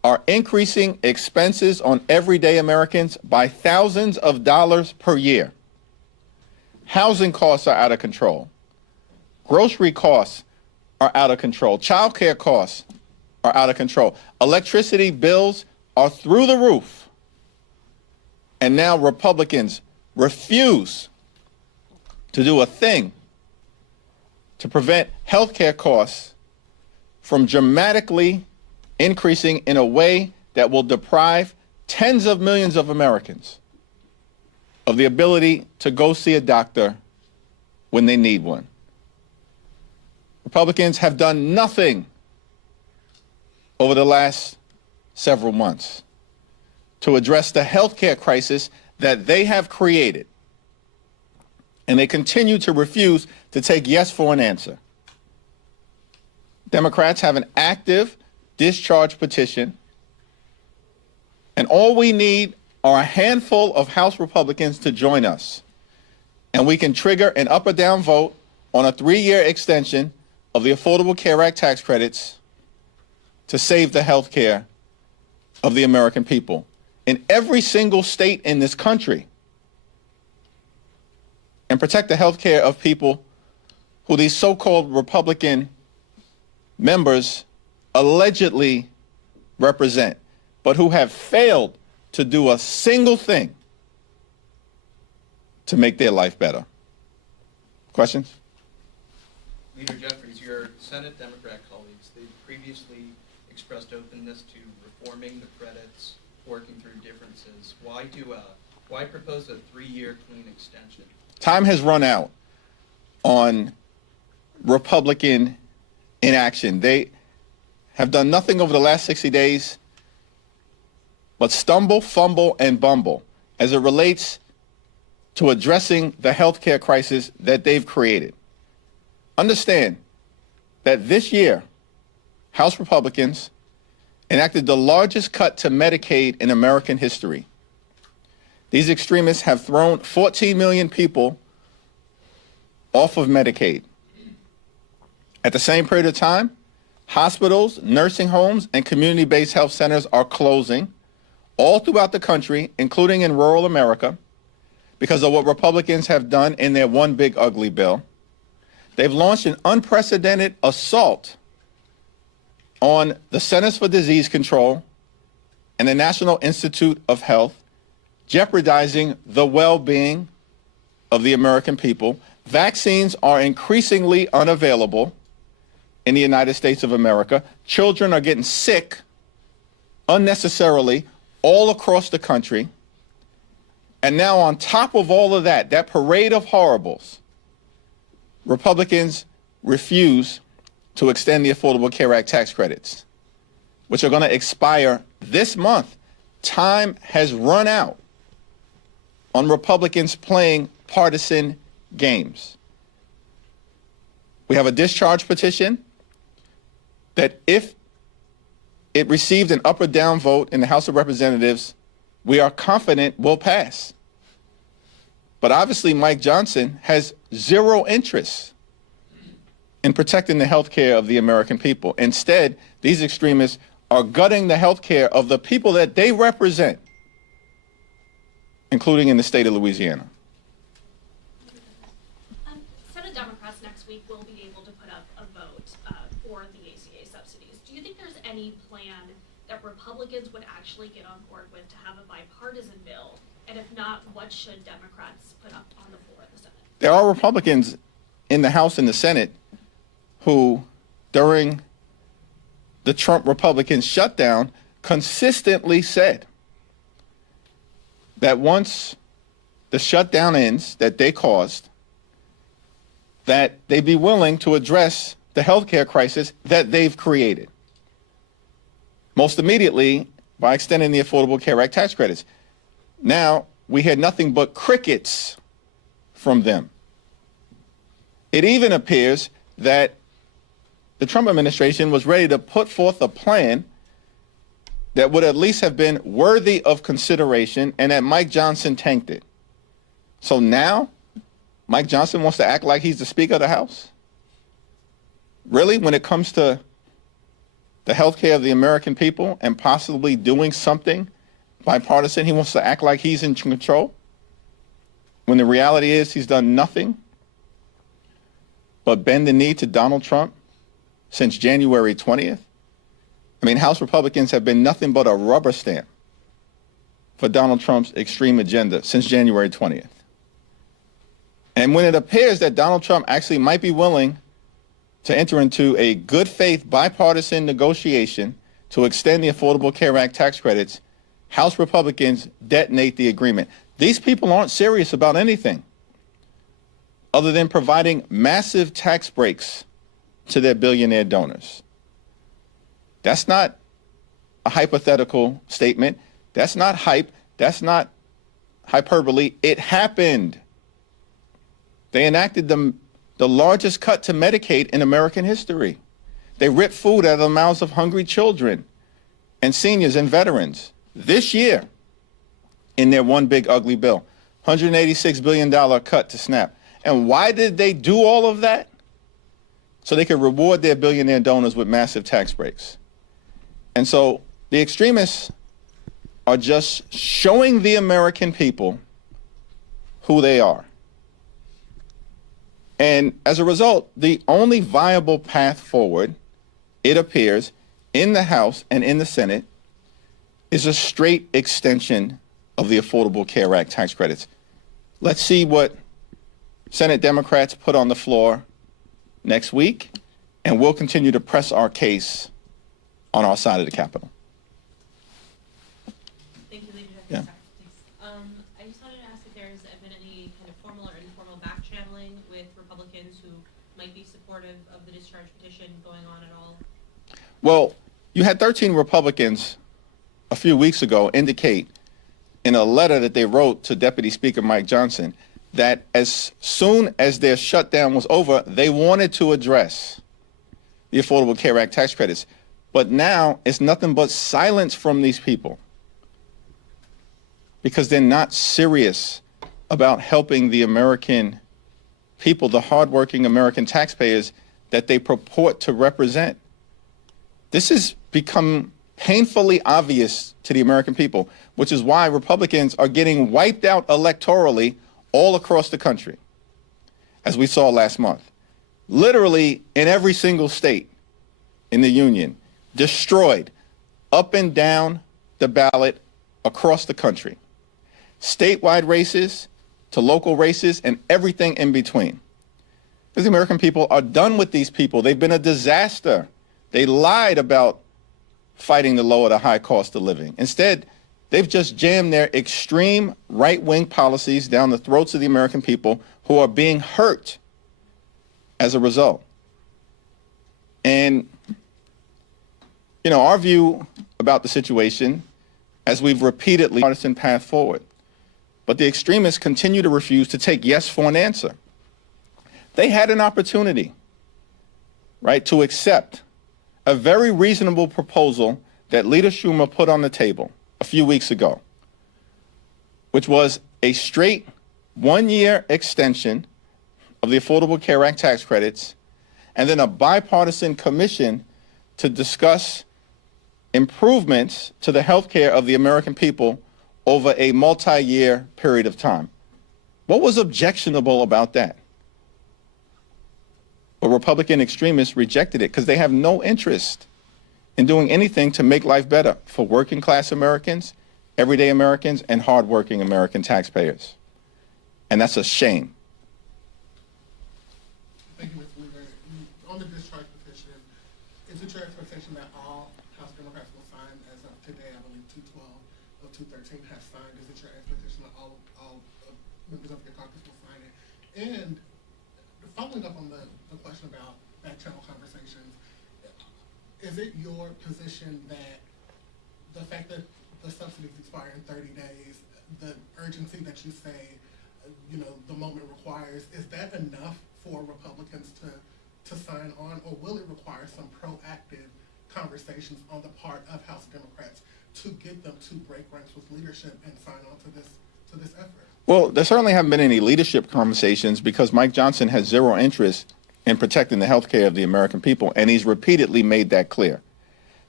are increasing expenses on everyday Americans by thousands of dollars per year. Housing costs are out of control. Grocery costs are out of control. Child care costs are out of control. Electricity bills are through the roof. And now Republicans refuse to do a thing to prevent health care costs from dramatically increasing in a way that will deprive tens of millions of Americans of the ability to go see a doctor when they need one. Republicans have done nothing over the last several months to address the health care crisis that they have created. And they continue to refuse to take yes for an answer. Democrats have an active discharge petition, and all we need are a handful of House Republicans to join us. And we can trigger an up or down vote on a 3-year extension of the Affordable Care Act tax credits to save the health care of the American people. In every single state in this country, and protect the health care of people who these so-called Republican members allegedly represent, but who have failed to do a single thing to make their life better. Questions? Leader Jeffries, your Senate Democrat colleagues, they previously expressed openness to reforming the credits, working through differences. Why propose a 3-year clean extension? Time has run out on Republican inaction. They have done nothing over the last 60 days but stumble, fumble, and bumble as it relates to addressing the health care crisis that they've created. Understand that this year, House Republicans enacted the largest cut to Medicaid in American history. These extremists have thrown 14 million people off of Medicaid. At the same period of time, hospitals, nursing homes, and community-based health centers are closing all throughout the country, including in rural America, because of what Republicans have done in their one big ugly bill. They've launched an unprecedented assault on the Centers for Disease Control and the National Institute of Health, jeopardizing the well-being of the American people. Vaccines are increasingly unavailable in the United States of America. Children are getting sick unnecessarily all across the country. And now on top of all of that, that parade of horribles, Republicans refuse to extend the Affordable Care Act tax credits, which are going to expire this month. Time has run out on Republicans playing partisan games. We have a discharge petition that if it received an up or down vote in the House of Representatives, we are confident will pass. But obviously Mike Johnson has zero interest in protecting the health care of the American people. Instead, these extremists are gutting the health care of the people that they represent, including in the state of Louisiana. Senate Democrats next week will be able to put up a vote for the ACA subsidies. Do you think there's any plan that Republicans would actually get on board with to have a bipartisan bill? And if not, what should Democrats put up on the floor of the Senate? There are Republicans in the House and the Senate who, during the Trump Republican shutdown, consistently said that once the shutdown ends that they caused, that they'd be willing to address the health care crisis that they've created. Most immediately by extending the Affordable Care Act tax credits. Now, we had nothing but crickets from them. It even appears that the Trump administration was ready to put forth a plan that would at least have been worthy of consideration, and that Mike Johnson tanked it. So now, Mike Johnson wants to act like he's the Speaker of the House? Really, when it comes to the health care of the American people and possibly doing something bipartisan. He wants to act like he's in control, when the reality is he's done nothing but bend the knee to Donald Trump since January 20th. I mean, House Republicans have been nothing but a rubber stamp for Donald Trump's extreme agenda since January 20th. And when it appears that Donald Trump actually might be willing to enter into a good faith bipartisan negotiation to extend the Affordable Care Act tax credits, House Republicans detonate the agreement. These people aren't serious about anything other than providing massive tax breaks to their billionaire donors. That's not a hypothetical statement. That's not hype. That's not hyperbole. It happened. They enacted the largest cut to Medicaid in American history. They ripped food out of the mouths of hungry children and seniors and veterans this year in their one big ugly bill. $186 billion cut to SNAP. And why did they do all of that? So they could reward their billionaire donors with massive tax breaks. And so the extremists are just showing the American people who they are. And as a result, the only viable path forward, it appears, in the House and in the Senate, is a straight extension of the Affordable Care Act tax credits. Let's see what Senate Democrats put on the floor next week, and we'll continue to press our case on our side of the Capitol. Thank you, Leader Yeah. Jeffries. I just wanted to ask if there's been any kind of formal or informal back channeling with Republicans who might be supportive of the discharge petition going on at all. Well, you had 13 Republicans a few weeks ago indicate in a letter that they wrote to Deputy Speaker Mike Johnson that as soon as their shutdown was over, they wanted to address the Affordable Care Act tax credits. But now it's nothing but silence from these people because they're not serious about helping the American people, the hardworking American taxpayers that they purport to represent. This has become painfully obvious to the American people, which is why Republicans are getting wiped out electorally all across the country, as we saw last month. Literally in every single state in the union, destroyed up and down the ballot across the country. Statewide races to local races and everything in between. Because the American people are done with these people. They've been a disaster. They lied about fighting to lower the high cost of living. Instead, they've just jammed their extreme right-wing policies down the throats of the American people who are being hurt as a result. And, you know, our view about the situation, as we've repeatedly partisan path forward, but the extremists continue to refuse to take yes for an answer. They had an opportunity, right, to accept a very reasonable proposal that Leader Schumer put on the table a few weeks ago, which was a straight one-year extension of the Affordable Care Act tax credits, and then a bipartisan commission to discuss improvements to the health care of the American people over a multi-year period of time. What was objectionable about that? But Republican extremists rejected it because they have no interest in doing anything to make life better for working class Americans, everyday Americans, and hardworking American taxpayers. And that's a shame. Thank you, Mr. Leader. On the discharge petition, is it your expectation that all House Democrats will sign as of today? I believe 212 of 213 have signed. Is it your expectation that all members of your caucus will sign it? And following up on the question about back channel conversations, is it your position that the fact that the subsidies expire in 30 days, the urgency that you say, you know, the moment requires, is that enough for Republicans to sign on, or will it require some proactive conversations on the part of House Democrats to get them to break ranks with leadership and sign on to this effort? Well, there certainly haven't been any leadership conversations because Mike Johnson has zero interest in protecting the health care of the American people, and he's repeatedly made that clear.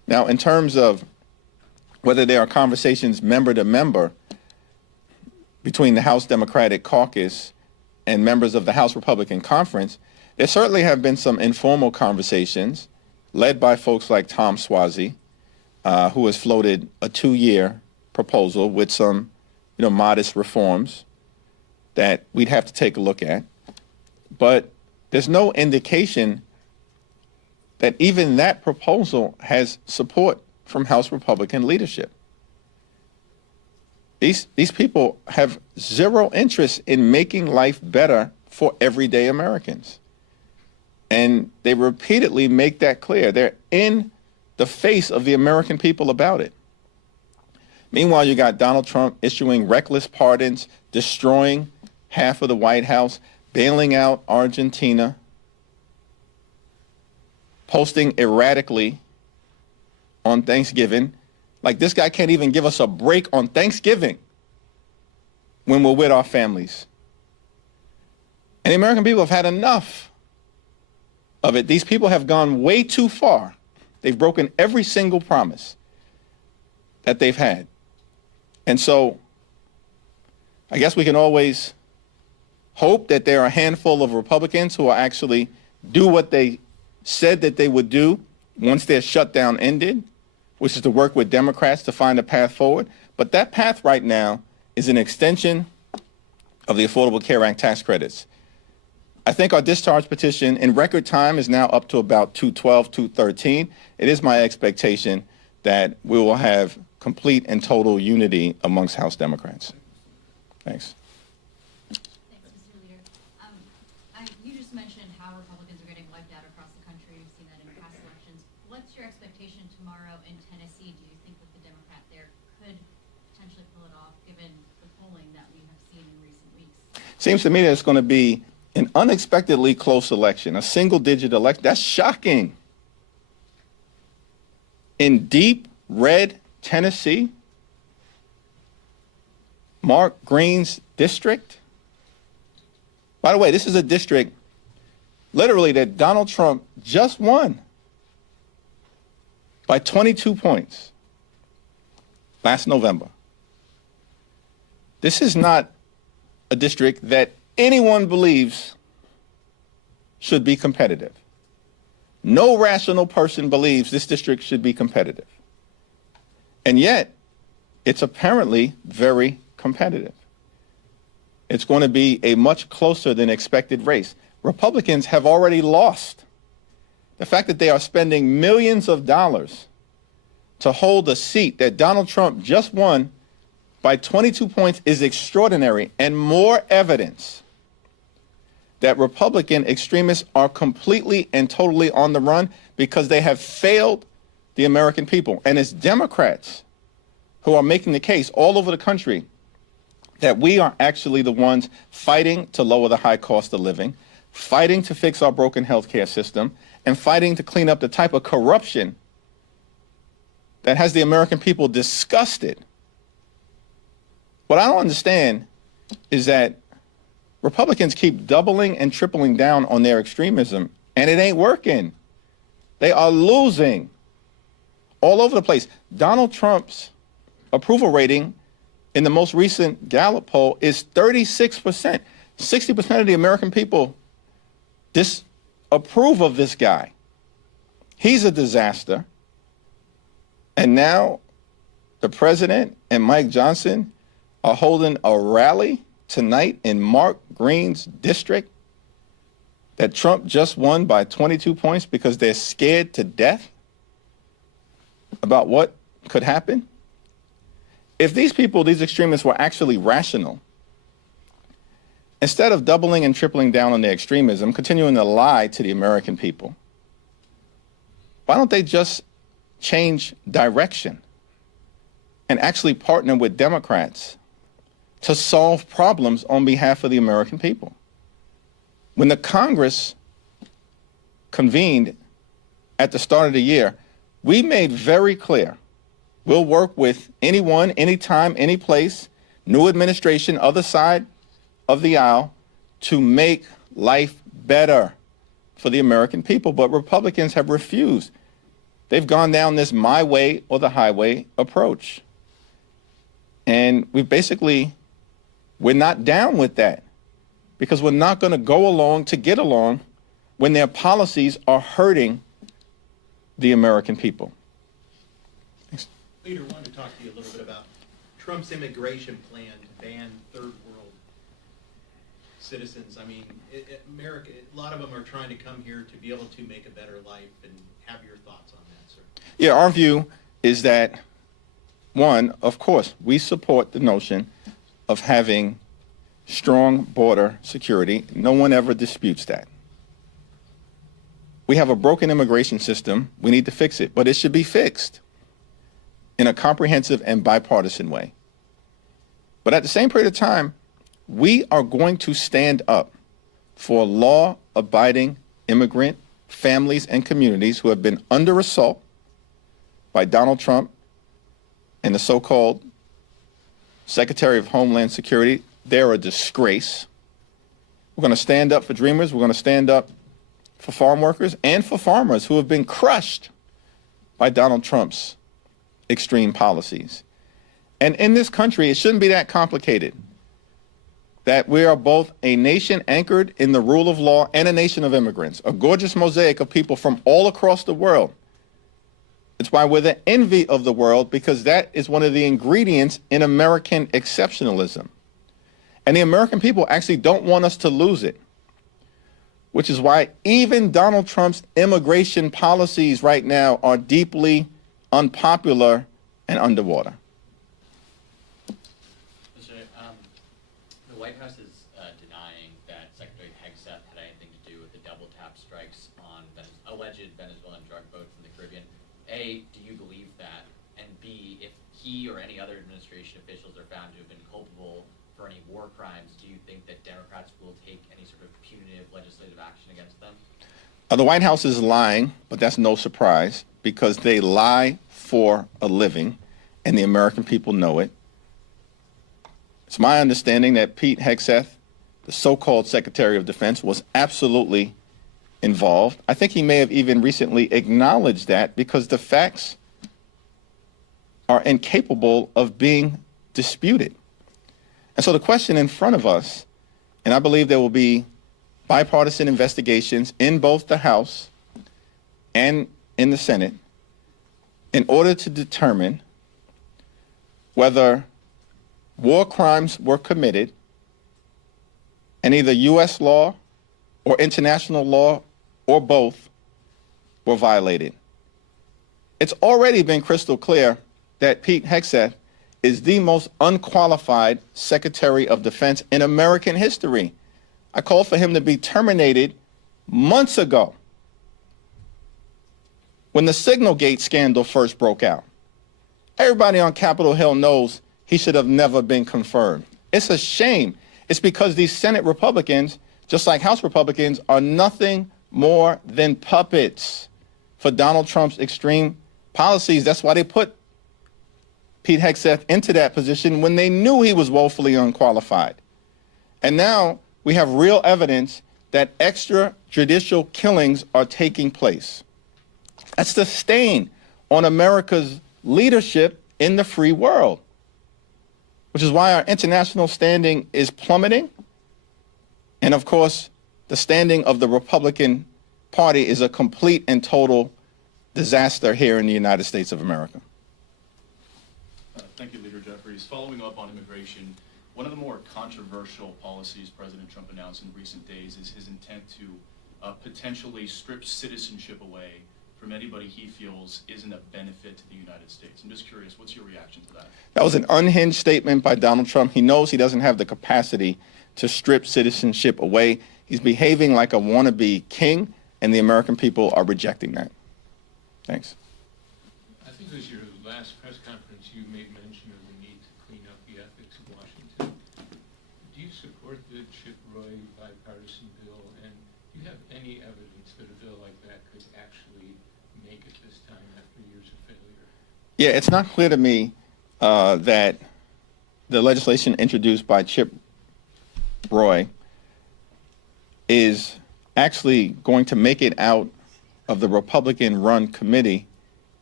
Now, in terms of whether there are conversations member to member between the House Democratic Caucus and members of the House Republican Conference, there certainly have been some informal conversations led by folks like Tom Suozzi, who has floated a 2-year proposal with some, modest reforms that we'd have to take a look at. But there's no indication that even that proposal has support from House Republican leadership. These people have zero interest in making life better for everyday Americans. And they repeatedly make that clear. They're in the face of the American people about it. Meanwhile, you got Donald Trump issuing reckless pardons, destroying half of the White House, bailing out Argentina, posting erratically on Thanksgiving. Like, this guy can't even give us a break on Thanksgiving when we're with our families. And the American people have had enough of it. These people have gone way too far. They've broken every single promise that they've had. And so I guess we can always hope that there are a handful of Republicans who will actually do what they said that they would do once their shutdown ended, which is to work with Democrats to find a path forward. But that path right now is an extension of the Affordable Care Act tax credits. I think our discharge petition in record time is now up to about 212, 213. It is my expectation that we will have complete and total unity amongst House Democrats. Thanks. Thanks, Mr. Leader. You just mentioned how Republicans are getting wiped out across the country. We've seen that in past elections. What's your expectation tomorrow in Tennessee? Do you think that the Democrat there could potentially pull it off, given the polling that we have seen in recent weeks? Seems to me that it's going to be an unexpectedly close election, a single-digit election. That's shocking. In deep red Tennessee, Mark Green's district. By the way, this is a district literally that Donald Trump just won by 22 points last November. This is not a district that anyone believes should be competitive. No rational person believes this district should be competitive. And yet, it's apparently very competitive. It's going to be a much closer than expected race. Republicans have already lost. The fact that they are spending millions of dollars to hold a seat that Donald Trump just won by 22 points is extraordinary, and more evidence that Republican extremists are completely and totally on the run because they have failed the American people. And it's Democrats who are making the case all over the country that we are actually the ones fighting to lower the high cost of living, fighting to fix our broken healthcare system, and fighting to clean up the type of corruption that has the American people disgusted. What I don't understand is that Republicans keep doubling and tripling down on their extremism, and it ain't working. They are losing all over the place. Donald Trump's approval rating in the most recent Gallup poll is 36%. 60% of the American people disapprove of this guy. He's a disaster. And now the president and Mike Johnson are holding a rally tonight in Mark Green's district that Trump just won by 22 points because they're scared to death about what could happen. If these people, these extremists, were actually rational, instead of doubling and tripling down on their extremism, continuing to lie to the American people, why don't they just change direction and actually partner with Democrats to solve problems on behalf of the American people? When the Congress convened at the start of the year, we made very clear we'll work with anyone, anytime, any place, new administration, other side of the aisle, to make life better for the American people. But Republicans have refused. They've gone down this my way or the highway approach. And we're not down with that because we're not going to go along to get along when their policies are hurting the American people. Thanks. Leader, wanted to talk to you a little bit about Trump's immigration plan to ban third world citizens. I mean, America, a lot of them are trying to come here to be able to make a better life, and have your thoughts on that, sir. Yeah, our view is that, one, of course, we support the notion of having strong border security. No one ever disputes that. We have a broken immigration system. We need to fix it, but it should be fixed in a comprehensive and bipartisan way. But at the same period of time, we are going to stand up for law-abiding immigrant families and communities who have been under assault by Donald Trump and the so-called Secretary of Homeland Security. They're a disgrace. We're going to stand up for dreamers. We're going to stand up for farm workers and for farmers who have been crushed by Donald Trump's extreme policies. And in this country, it shouldn't be that complicated, that we are both a nation anchored in the rule of law and a nation of immigrants, a gorgeous mosaic of people from all across the world. It's why we're the envy of the world, because that is one of the ingredients in American exceptionalism. And the American people actually don't want us to lose it, which is why even Donald Trump's immigration policies right now are deeply unpopular and underwater. The White House is denying that Secretary Hegseth had anything to do with the double tap strikes on alleged Venezuelan drug boats in the Caribbean. A, do you believe that? And B, if he or any other administration officials are found to have been culpable for any war crimes, do you think that Democrats will take any sort of punitive legislative action against them? The White House is lying, but that's no surprise because they lie for a living and the American people know it. It's my understanding that Pete Hegseth, the so-called Secretary of Defense, was absolutely involved. I think he may have even recently acknowledged that because the facts are incapable of being disputed. And so the question in front of us, and I believe there will be bipartisan investigations in both the House and in the Senate in order to determine whether war crimes were committed and either U.S. law or international law or both were violated. It's already been crystal clear that Pete Hegseth is the most unqualified Secretary of Defense in American history. I called for him to be terminated months ago when the Signalgate scandal first broke out. Everybody on Capitol Hill knows he should have never been confirmed. It's a shame. It's because these Senate Republicans, just like House Republicans, are nothing more than puppets for Donald Trump's extreme policies. That's why they put Pete Hegseth into that position when they knew he was woefully unqualified. And now we have real evidence that extrajudicial killings are taking place. That's the stain on America's leadership in the free world, which is why our international standing is plummeting. And of course, the standing of the Republican Party is a complete and total disaster here in the United States of America. Thank you, Leader Jeffries. Following up on immigration, one of the more controversial policies President Trump announced in recent days is his intent to potentially strip citizenship away from anybody he feels isn't a benefit to the United States. I'm just curious, what's your reaction to that? That was an unhinged statement by Donald Trump. He knows he doesn't have the capacity to strip citizenship away. He's behaving like a wannabe king, and the American people are rejecting that. Thanks. I think it was your last press conference you made mention of the need to clean up the ethics of Washington. Do you support the Chip Roy bipartisan bill, and do you have any evidence that a bill like that could actually make it this time after years of failure? Yeah, it's not clear to me that the legislation introduced by Chip Roy is actually going to make it out of the Republican-run committee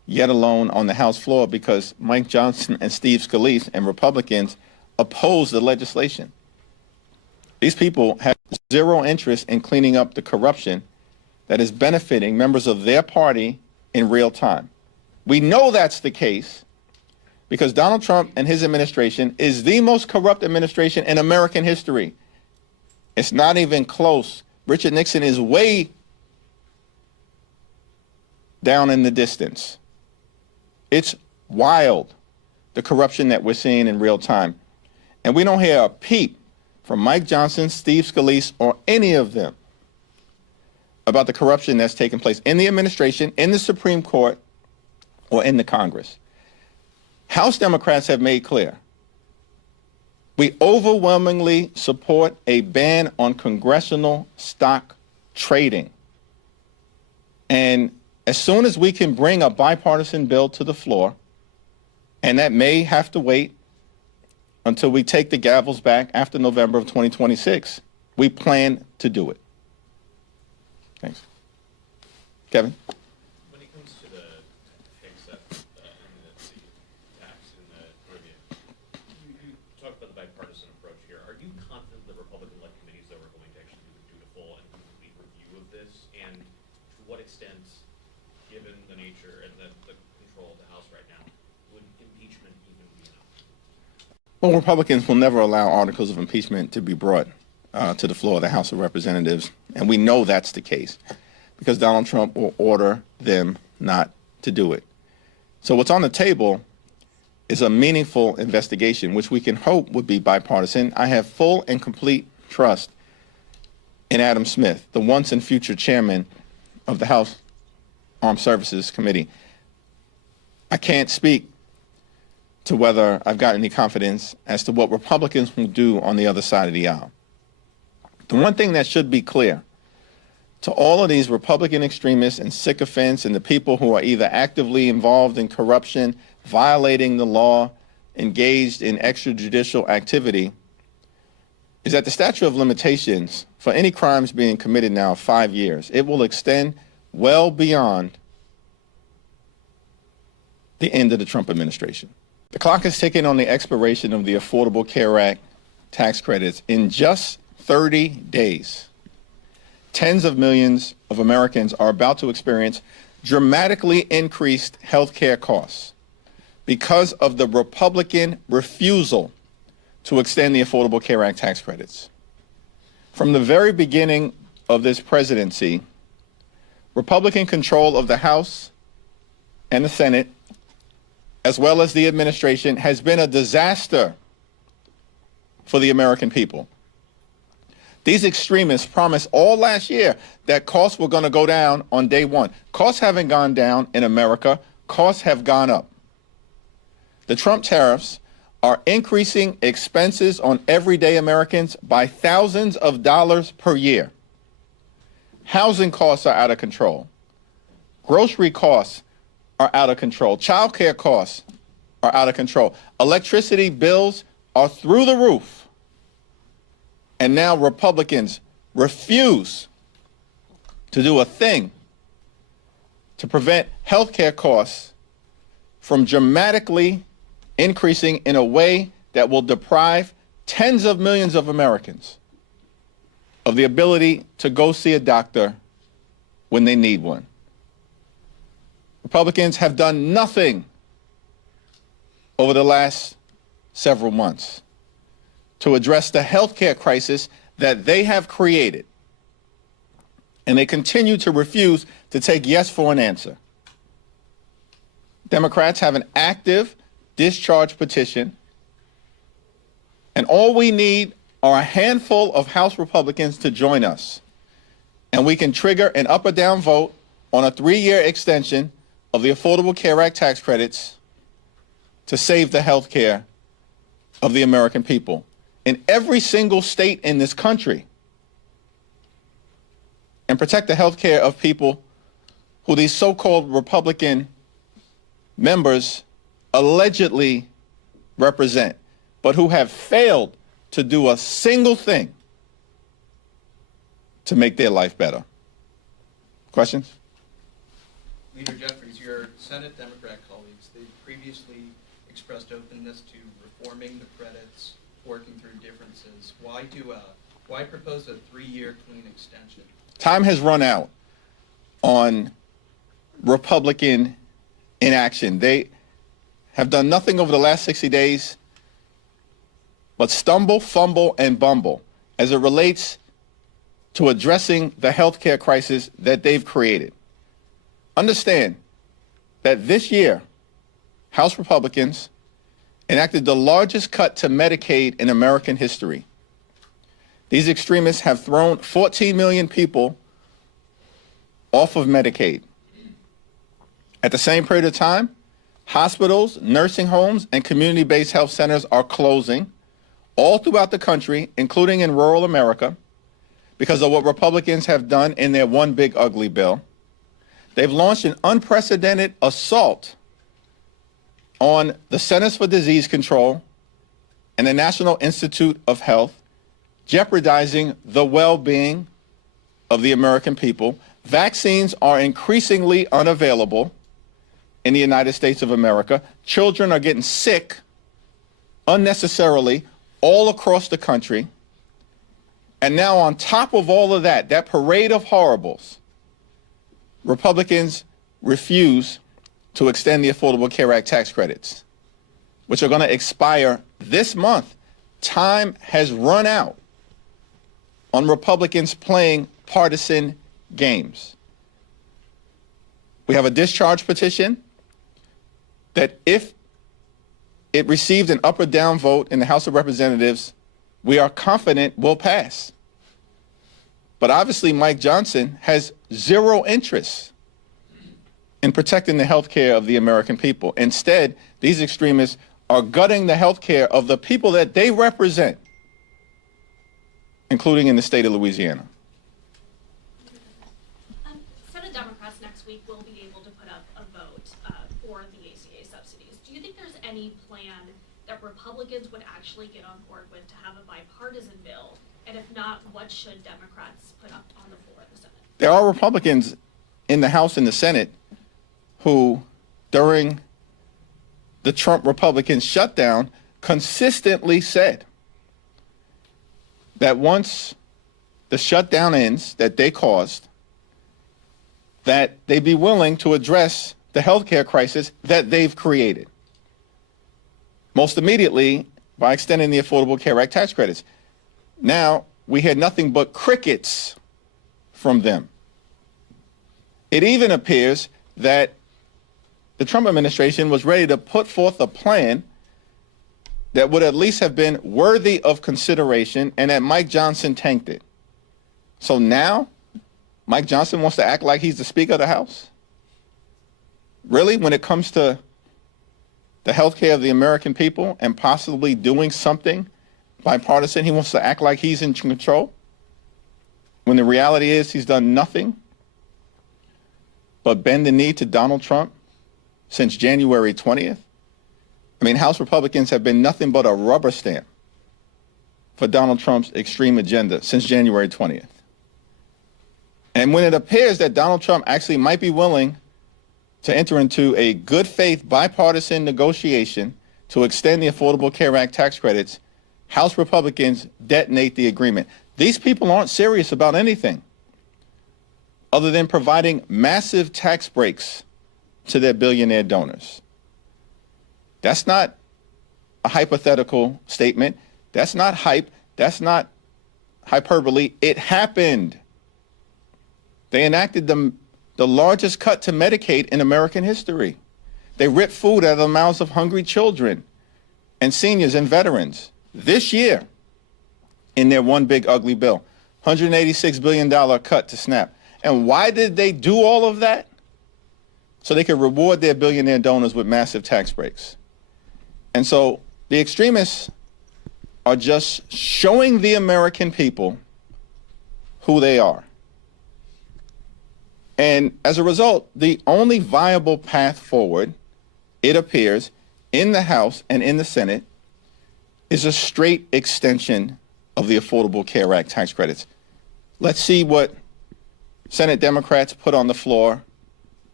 yet alone on the House floor, because Mike Johnson and Steve Scalise and Republicans opposed the legislation. These people have zero interest in cleaning up the corruption that is benefiting members of their party in real time. We know that's the case because Donald Trump and his administration is the most corrupt administration in American history. It's not even close. Richard Nixon is way down in the distance. It's wild, the corruption that we're seeing in real time. And we don't hear a peep from Mike Johnson, Steve Scalise, or any of them about the corruption that's taking place in the administration, in the Supreme Court, or in the Congress. House Democrats have made clear we overwhelmingly support a ban on congressional stock trading. And as soon as we can bring a bipartisan bill to the floor, and that may have to wait until we take the gavels back after November of 2026, we plan to do it. Thanks. Kevin? When it comes to the Hegseth and the tax in the Caribbean, you talked about the bipartisan approach here. Are you confident the Republican-led committees that are going to actually do a dutiful and complete review of this? And to what extent, given the nature and the control of the House right now, would impeachment even be enough? Well, Republicans will never allow articles of impeachment to be brought to the floor of the House of Representatives, and we know that's the case because Donald Trump will order them not to do it. So what's on the table is a meaningful investigation, which we can hope would be bipartisan. I have full and complete trust in Adam Smith, the once and future chairman of the House Armed Services Committee. I can't speak to whether I've got any confidence as to what Republicans will do on the other side of the aisle. The one thing that should be clear to all of these Republican extremists and sycophants and the people who are either actively involved in corruption, violating the law, engaged in extrajudicial activity, is that the statute of limitations for any crimes being committed now 5 years. It will extend well beyond the end of the Trump administration. The clock is ticking on the expiration of the Affordable Care Act tax credits in just 30 days. Tens of millions of Americans are about to experience dramatically increased health care costs because of the Republican refusal to extend the Affordable Care Act tax credits. From the very beginning of this presidency, Republican control of the House and the Senate, as well as the administration, has been a disaster for the American people. These extremists promised all last year that costs were going to go down on day one. Costs haven't gone down in America. Costs have gone up. The Trump tariffs are increasing expenses on everyday Americans by thousands of dollars per year. Housing costs are out of control. Grocery costs are out of control. Child care costs are out of control. Electricity bills are through the roof. And now Republicans refuse to do a thing to prevent health care costs from dramatically increasing in a way that will deprive tens of millions of Americans of the ability to go see a doctor when they need one. Republicans have done nothing over the last several months to address the health care crisis that they have created. And they continue to refuse to take yes for an answer. Democrats have an active discharge petition, and all we need are a handful of House Republicans to join us. And we can trigger an up or down vote on a 3-year extension of the Affordable Care Act tax credits to save the health care of the American people in every single state in this country and protect the health care of people who these so-called Republican members allegedly represent, but who have failed to do a single thing to make their life better. Questions? Leader Jeffries, your Senate Democrat colleagues, they previously expressed openness to reforming the credits, working through differences. Why propose a 3-year clean extension? Time has run out on Republican inaction. They have done nothing over the last 60 days but stumble, fumble, and bumble as it relates to addressing the healthcare crisis that they've created. Understand that this year, House Republicans enacted the largest cut to Medicaid in American history. These extremists have thrown 14 million people off of Medicaid. At the same period of time, hospitals, nursing homes, and community-based health centers are closing all throughout the country, including in rural America, because of what Republicans have done in their one big ugly bill. They've launched an unprecedented assault on the Centers for Disease Control and the National Institute of Health, jeopardizing the well-being of the American people. Vaccines are increasingly unavailable in the United States of America. Children are getting sick unnecessarily all across the country. And now on top of all of that, that parade of horribles, Republicans refuse to extend the Affordable Care Act tax credits, which are going to expire this month. Time has run out on Republicans playing partisan games. We have a discharge petition that if it received an up or down vote in the House of Representatives, we are confident will pass. But obviously Mike Johnson has zero interest in protecting the health care of the American people. Instead, these extremists are gutting the health care of the people that they represent, including in the state of Louisiana. Senate Democrats next week will be able to put up a vote for the ACA subsidies. Do you think there's any plan that Republicans would actually get on board with to have a bipartisan bill? And if not, what should Democrats put up on the floor of the Senate? There are Republicans in the House and the Senate who, during the Trump Republican shutdown, consistently said that once the shutdown ends that they caused, that they'd be willing to address the health care crisis that they've created. Most immediately by extending the Affordable Care Act tax credits. Now, we had nothing but crickets from them. It even appears that the Trump administration was ready to put forth a plan that would at least have been worthy of consideration, and that Mike Johnson tanked it. So now, Mike Johnson wants to act like he's the Speaker of the House? Really, when it comes to the health care of the American people and possibly doing something bipartisan, he wants to act like he's in control? When the reality is he's done nothing but bend the knee to Donald Trump since January 20th? I mean, House Republicans have been nothing but a rubber stamp for Donald Trump's extreme agenda since January 20th. And when it appears that Donald Trump actually might be willing to enter into a good faith bipartisan negotiation to extend the Affordable Care Act tax credits, House Republicans detonate the agreement. These people aren't serious about anything other than providing massive tax breaks to their billionaire donors. That's not a hypothetical statement. That's not hype. That's not hyperbole. It happened. They enacted the largest cut to Medicaid in American history. They ripped food out of the mouths of hungry children and seniors and veterans this year in their one big ugly bill. $186 billion cut to SNAP. And why did they do all of that? So they could reward their billionaire donors with massive tax breaks. And so the extremists are just showing the American people who they are. And as a result, the only viable path forward, it appears, in the House and in the Senate, is a straight extension of the Affordable Care Act tax credits. Let's see what Senate Democrats put on the floor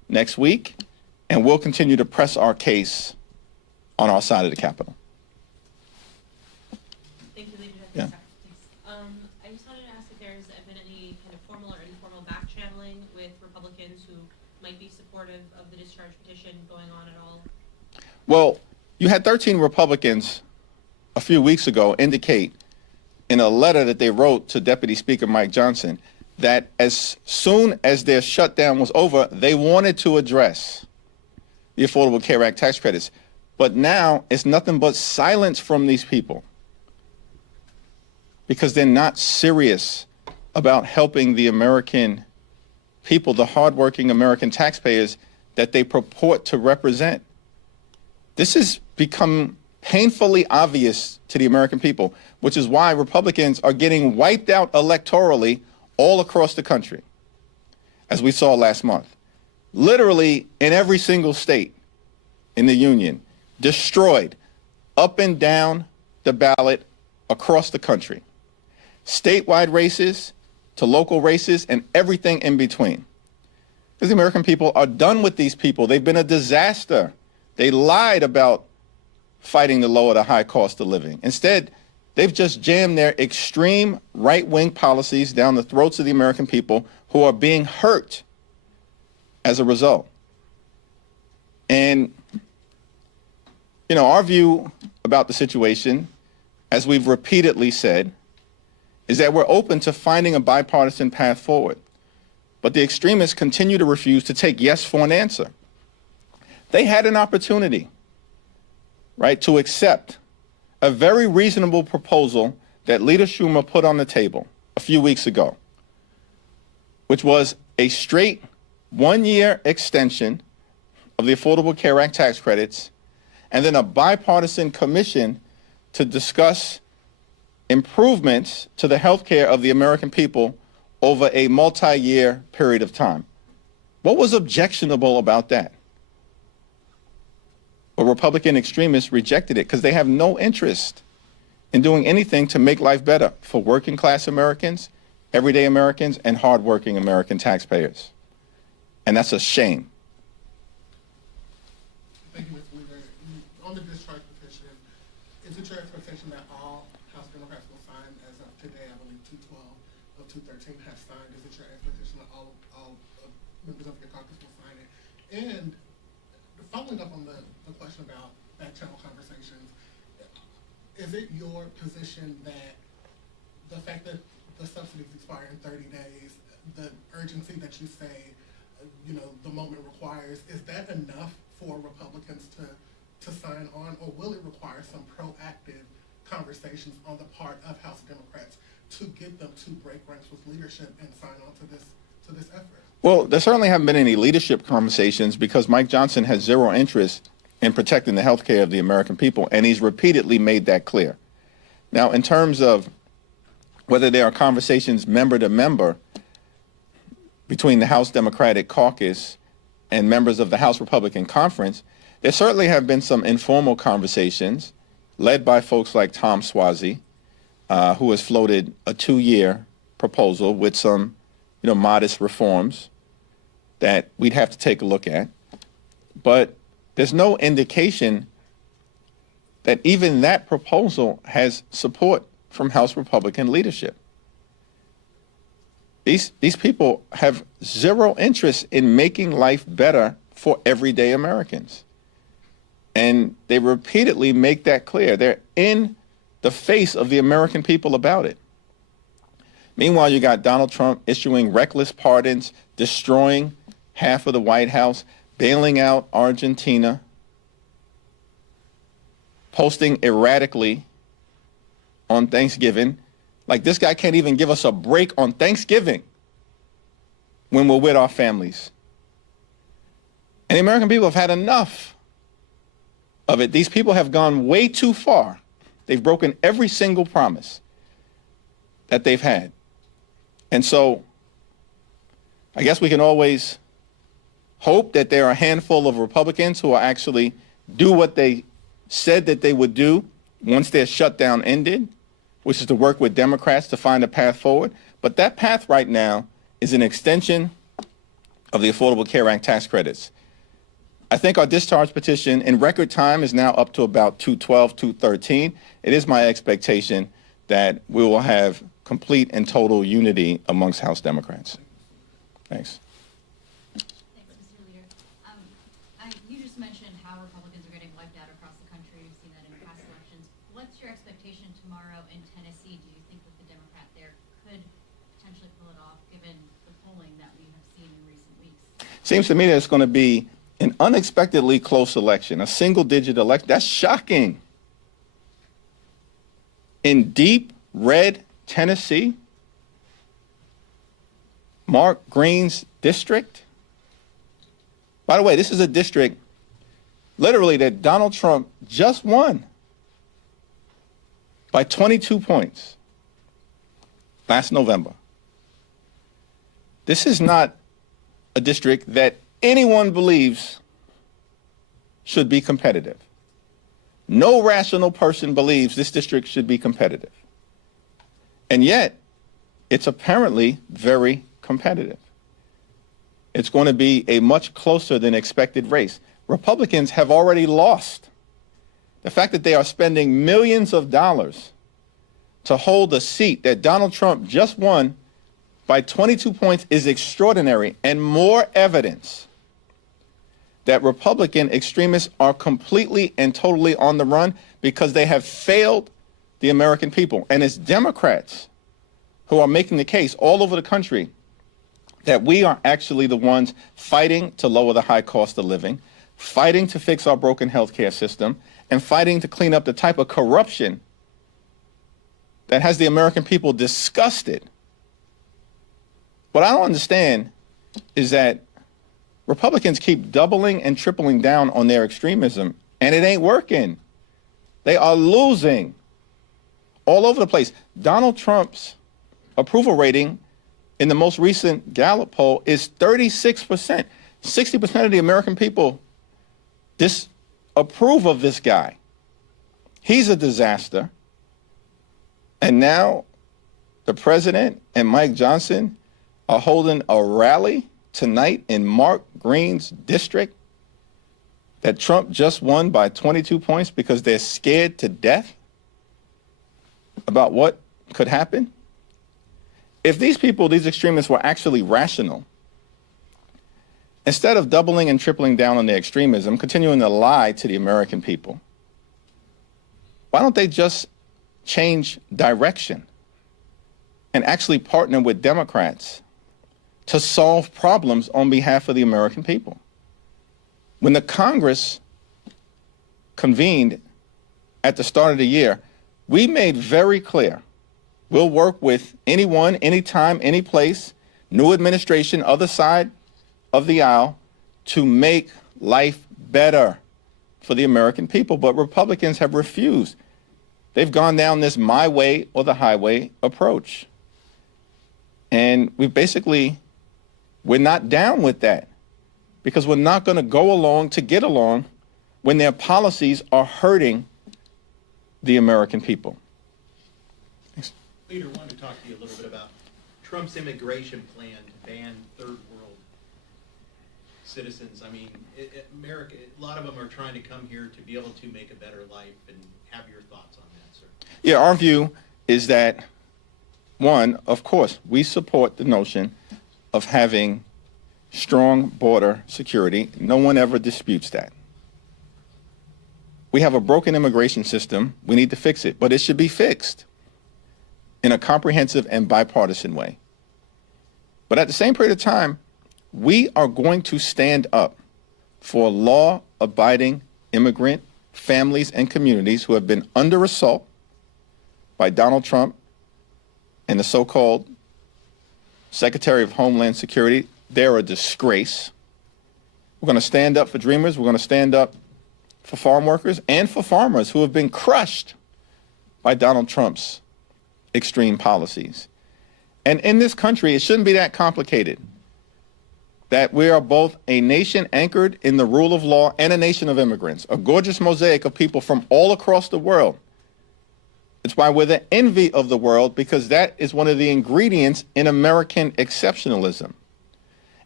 next week, and we'll continue to press our case on our side of the Capitol. Thank you, Leader Yeah. Jeffries. I just wanted to ask if there's been any kind of formal or informal back channeling with Republicans who might be supportive of the discharge petition going on at all? Well, you had 13 Republicans a few weeks ago indicate in a letter that they wrote to Deputy Speaker Mike Johnson that as soon as their shutdown was over, they wanted to address the Affordable Care Act tax credits. But now it's nothing but silence from these people because they're not serious about helping the American people, the hardworking American taxpayers that they purport to represent. This has become painfully obvious to the American people, which is why Republicans are getting wiped out electorally all across the country, as we saw last month. Literally in every single state in the union, destroyed up and down the ballot across the country. Statewide races to local races and everything in between. Because the American people are done with these people. They've been a disaster. They lied about fighting to lower the high cost of living. Instead, they've just jammed their extreme right-wing policies down the throats of the American people who are being hurt as a result. And, you know, our view about the situation, as we've repeatedly said, is that we're open to finding a bipartisan path forward. But the extremists continue to refuse to take yes for an answer. They had an opportunity, right, to accept a very reasonable proposal that Leader Schumer put on the table a few weeks ago, which was a straight one-year extension of the Affordable Care Act tax credits, and then a bipartisan commission to discuss improvements to the health care of the American people over a multi-year period of time. What was objectionable about that? Well, Republican extremists rejected it because they have no interest in doing anything to make life better for working class Americans, everyday Americans, and hardworking American taxpayers. And that's a shame. Thank you, Mr. Leader. On the discharge petition, is it your expectation that all House Democrats will sign as of today? I believe 212 of 213 have signed. Is it your expectation that all members of your caucus will sign it? And following up on the question about back channel conversations, is it your position that the fact that the subsidies expire in 30 days, the urgency that you say, the moment requires, is that enough for Republicans to sign on, or will it require some proactive conversations on the part of House Democrats to get them to break ranks with leadership and sign on to this effort? Well, there certainly haven't been any leadership conversations because Mike Johnson has zero interest in protecting the health care of the American people, and he's repeatedly made that clear. Now, in terms of whether there are conversations member to member between the House Democratic Caucus and members of the House Republican Conference, there certainly have been some informal conversations led by folks like Tom Suozzi, who has floated a 2-year proposal with some modest reforms that we'd have to take a look at. But there's no indication that even that proposal has support from House Republican leadership. These people have zero interest in making life better for everyday Americans. And they repeatedly make that clear. They're in the face of the American people about it. Meanwhile, you got Donald Trump issuing reckless pardons, destroying half of the White House, bailing out Argentina, posting erratically on Thanksgiving. Like, this guy can't even give us a break on Thanksgiving when we're with our families. And the American people have had enough of it. These people have gone way too far. They've broken every single promise that they've had. And so I guess we can always hope that there are a handful of Republicans who will actually do what they said that they would do once their shutdown ended, which is to work with Democrats to find a path forward. But that path right now is an extension of the Affordable Care Act tax credits. I think our discharge petition in record time is now up to about 212, 213. It is my expectation that we will have complete and total unity amongst House Democrats. Thanks. Thanks, Mr. Leader. You just mentioned how Republicans are getting wiped out across the country. We've seen that in past elections. What's your expectation tomorrow in Tennessee? Do you think that the Democrat there could potentially pull it off, given the polling that we have seen in recent weeks? Seems to me that it's going to be an unexpectedly close election, a single-digit election. That's shocking. In deep red Tennessee, Mark Green's district. By the way, this is a district literally that Donald Trump just won by 22 points last November. This is not a district that anyone believes should be competitive. No rational person believes this district should be competitive. And yet, it's apparently very competitive. It's going to be a much closer than expected race. Republicans have already lost. The fact that they are spending millions of dollars to hold a seat that Donald Trump just won by 22 points is extraordinary, and more evidence that Republican extremists are completely and totally on the run because they have failed the American people. And it's Democrats who are making the case all over the country that we are actually the ones fighting to lower the high cost of living, fighting to fix our broken healthcare system, and fighting to clean up the type of corruption that has the American people disgusted. What I don't understand is that Republicans keep doubling and tripling down on their extremism, and it ain't working. They are losing all over the place. Donald Trump's approval rating in the most recent Gallup poll is 36%. 60% of the American people disapprove of this guy. He's a disaster. And now the president and Mike Johnson are holding a rally tonight in Mark Green's district that Trump just won by 22 points because they're scared to death about what could happen. If these people, these extremists, were actually rational, instead of doubling and tripling down on their extremism, continuing to lie to the American people, why don't they just change direction and actually partner with Democrats to solve problems on behalf of the American people? When the Congress convened at the start of the year, we made very clear we'll work with anyone, anytime, any place, new administration, other side of the aisle, to make life better for the American people. But Republicans have refused. They've gone down this my way or the highway approach. And we're not down with that because we're not going to go along to get along when their policies are hurting the American people. Thanks. Leader, I wanted to talk to you a little bit about Trump's immigration plan to ban third world citizens. I mean, America, a lot of them are trying to come here to be able to make a better life, and have your thoughts on that, sir. Yeah, our view is that, one, of course, we support the notion of having strong border security. No one ever disputes that. We have a broken immigration system. We need to fix it, but it should be fixed in a comprehensive and bipartisan way. But at the same period of time, we are going to stand up for law-abiding immigrant families and communities who have been under assault by Donald Trump and the so-called Secretary of Homeland Security. They're a disgrace. We're going to stand up for dreamers. We're going to stand up for farm workers and for farmers who have been crushed by Donald Trump's extreme policies. And in this country, it shouldn't be that complicated, that we are both a nation anchored in the rule of law and a nation of immigrants, a gorgeous mosaic of people from all across the world. It's why we're the envy of the world, because that is one of the ingredients in American exceptionalism.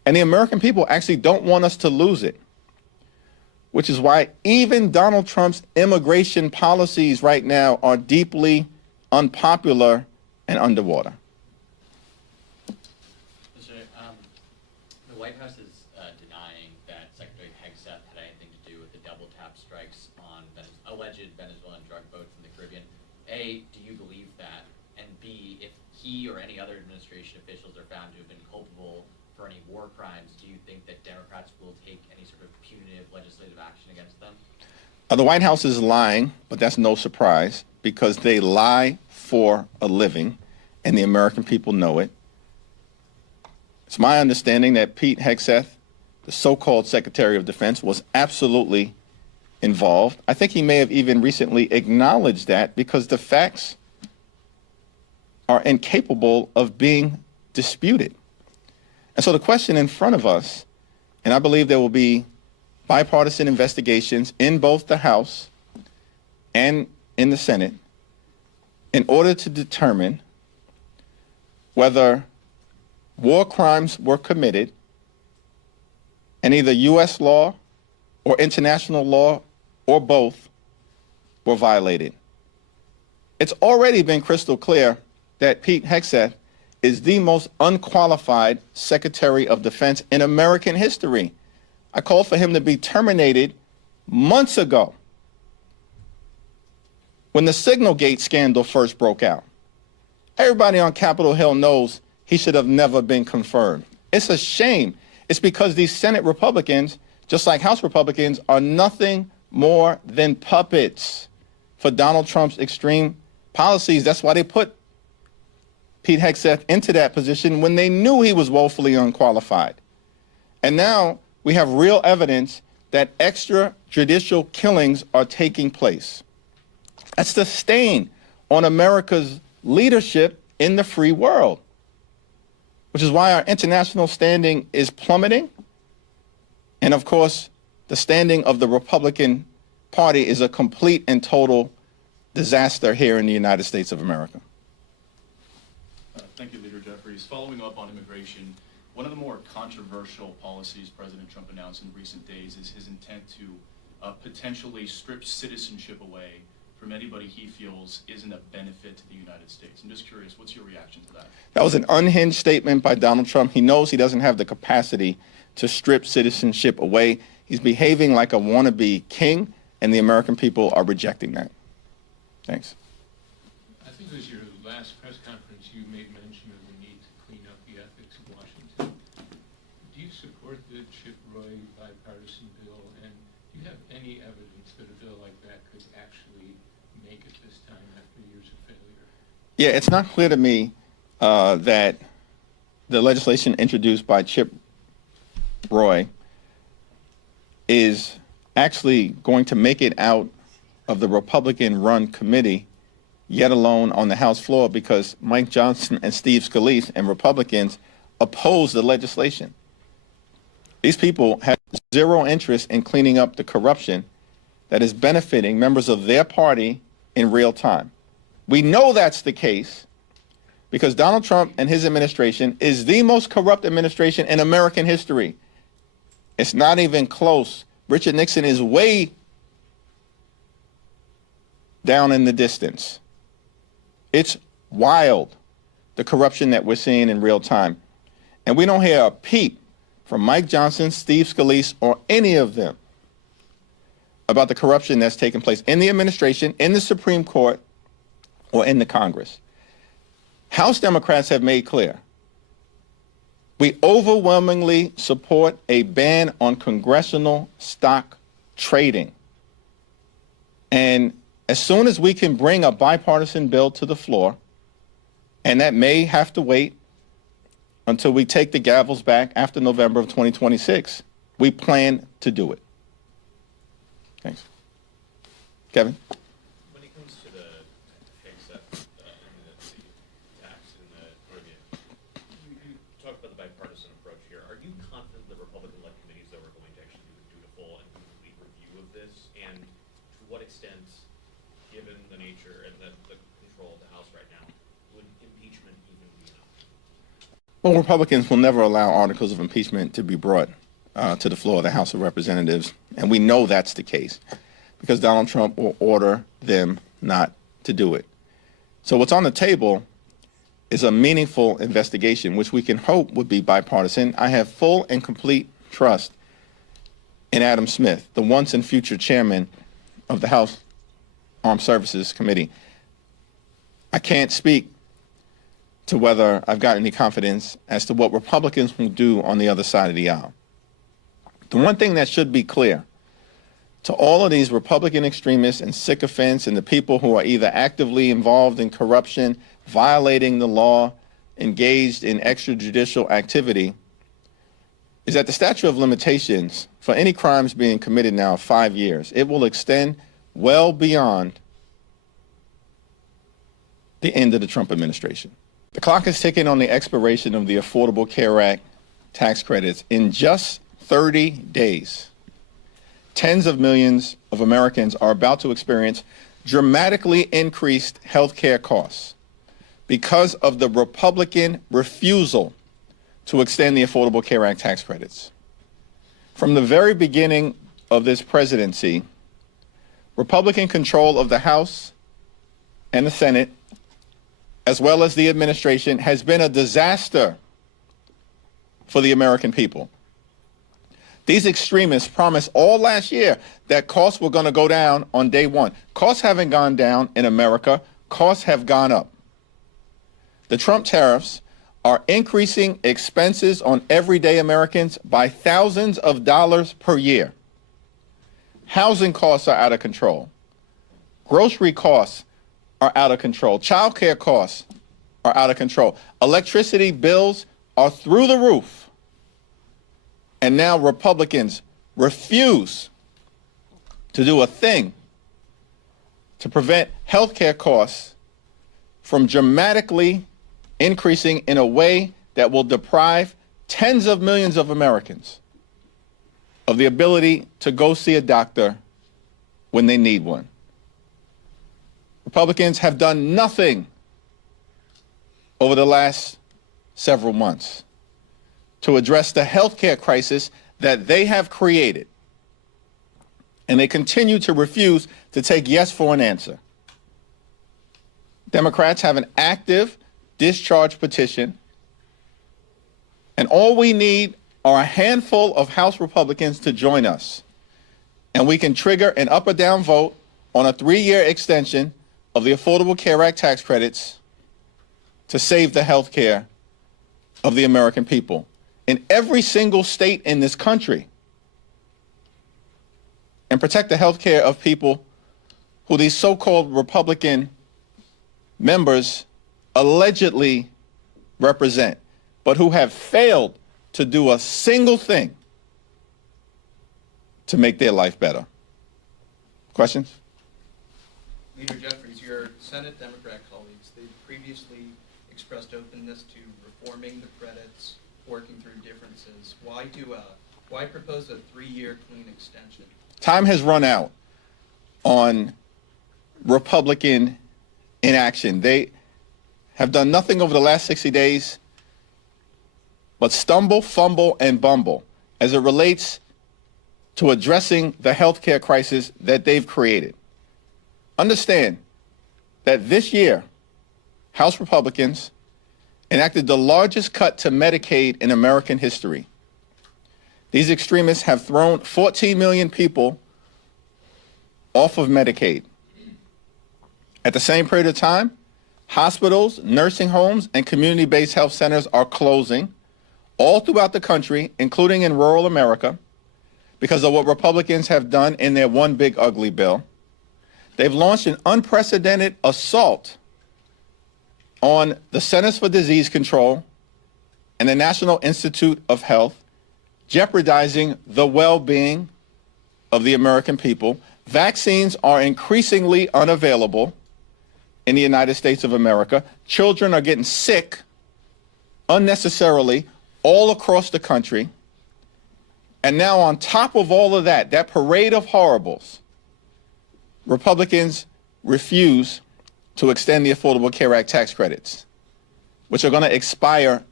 And the American people actually don't want us to lose it, which is why even Donald Trump's immigration policies right now are deeply unpopular and underwater. The White House is denying that Secretary Hegseth had anything to do with the double tap strikes on alleged Venezuelan drug boats in the Caribbean. A, do you believe that? And B, if he or any other administration officials are found to have been culpable for any war crimes, do you think that Democrats will take any sort of punitive legislative action against them? The White House is lying, but that's no surprise because they lie for a living, and the American people know it. It's my understanding that Pete Hegseth, the so-called Secretary of Defense, was absolutely involved. I think he may have even recently acknowledged that because the facts are incapable of being disputed. And so the question in front of us, and I believe there will be bipartisan investigations in both the House and in the Senate in order to determine whether war crimes were committed and either U.S. law or international law or both were violated. It's already been crystal clear that Pete Hegseth is the most unqualified Secretary of Defense in American history. I called for him to be terminated months ago when the Signalgate scandal first broke out. Everybody on Capitol Hill knows he should have never been confirmed. It's a shame. It's because these Senate Republicans, just like House Republicans, are nothing more than puppets for Donald Trump's extreme policies. That's why they put Pete Hegseth into that position when they knew he was woefully unqualified. And now we have real evidence that extrajudicial killings are taking place. That's the stain on America's leadership in the free world, which is why our international standing is plummeting. And of course, the standing of the Republican Party is a complete and total disaster here in the United States of America. Thank you, Leader Jeffries. Following up on immigration, one of the more controversial policies President Trump announced in recent days is his intent to potentially strip citizenship away from anybody he feels isn't a benefit to the United States. I'm just curious, what's your reaction to that? That was an unhinged statement by Donald Trump. He knows he doesn't have the capacity to strip citizenship away. He's behaving like a wannabe king, and the American people are rejecting that. Thanks. I think it was your last press conference you made mention of the need to clean up the ethics of Washington. Do you support the Chip Roy bipartisan bill, and do you have any evidence that a bill like that could actually make it this time after years of failure? Yeah, it's not clear to me that the legislation introduced by Chip Roy is actually going to make it out of the Republican-run committee, yet alone on the House floor, because Mike Johnson and Steve Scalise and Republicans oppose the legislation. These people have zero interest in cleaning up the corruption that is benefiting members of their party in real time. We know that's the case because Donald Trump and his administration is the most corrupt administration in American history. It's not even close. Richard Nixon is way down in the distance. It's wild, the corruption that we're seeing in real time. And we don't hear a peep from Mike Johnson, Steve Scalise, or any of them about the corruption that's taking place in the administration, in the Supreme Court, or in the Congress. House Democrats have made clear we overwhelmingly support a ban on congressional stock trading. And as soon as we can bring a bipartisan bill to the floor, and that may have to wait until we take the gavels back after November of 2026, we plan to do it. Thanks. Kevin? When it comes to the Hegseth and the tax in the Caribbean, you talked about the bipartisan approach here. Are you confident the Republican-led committees that we're going to actually do a dutiful and complete review of this? And to what extent, given the nature and the control of the House right now, would impeachment even be enough? Well, Republicans will never allow articles of impeachment to be brought to the floor of the House of Representatives, and we know that's the case because Donald Trump will order them not to do it. So what's on the table is a meaningful investigation, which we can hope would be bipartisan. I have full and complete trust in Adam Smith, the once and future chairman of the House Armed Services Committee. I can't speak to whether I've got any confidence as to what Republicans will do on the other side of the aisle. The one thing that should be clear to all of these Republican extremists and sycophants and the people who are either actively involved in corruption, violating the law, engaged in extrajudicial activity, is that the statute of limitations for any crimes being committed now 5 years. It will extend well beyond the end of the Trump administration. The clock is ticking on the expiration of the Affordable Care Act tax credits in just 30 days. Tens of millions of Americans are about to experience dramatically increased health care costs because of the Republican refusal to extend the Affordable Care Act tax credits. From the very beginning of this presidency, Republican control of the House and the Senate, as well as the administration, has been a disaster for the American people. These extremists promised all last year that costs were going to go down on day one. Costs haven't gone down in America. Costs have gone up. The Trump tariffs are increasing expenses on everyday Americans by thousands of dollars per year. Housing costs are out of control. Grocery costs are out of control. Child care costs are out of control. Electricity bills are through the roof. And now Republicans refuse to do a thing to prevent health care costs from dramatically increasing in a way that will deprive tens of millions of Americans of the ability to go see a doctor when they need one. Republicans have done nothing over the last several months to address the health care crisis that they have created. And they continue to refuse to take yes for an answer. Democrats have an active discharge petition, and all we need are a handful of House Republicans to join us. And we can trigger an up or down vote on a 3-year extension of the Affordable Care Act tax credits to save the health care of the American people. In every single state in this country, and protect the health care of people who these so-called Republican members allegedly represent, but who have failed to do a single thing to make their life better. Questions? Leader Jeffries, your Senate Democrat colleagues, they previously expressed openness to reforming the credits, working through differences. Why propose a 3-year clean extension? Time has run out on Republican inaction. They have done nothing over the last 60 days but stumble, fumble, and bumble as it relates to addressing the health care crisis that they've created. Understand that this year, House Republicans enacted the largest cut to Medicaid in American history. These extremists have thrown 14 million people off of Medicaid. At the same period of time, hospitals, nursing homes, and community-based health centers are closing all throughout the country, including in rural America, because of what Republicans have done in their one big ugly bill. They've launched an unprecedented assault on the Centers for Disease Control and the National Institute of Health, jeopardizing the well-being of the American people. Vaccines are increasingly unavailable in the United States of America. Children are getting sick unnecessarily all across the country. And now on top of all of that, that parade of horribles, Republicans refuse to extend the Affordable Care Act tax credits, which are going to expire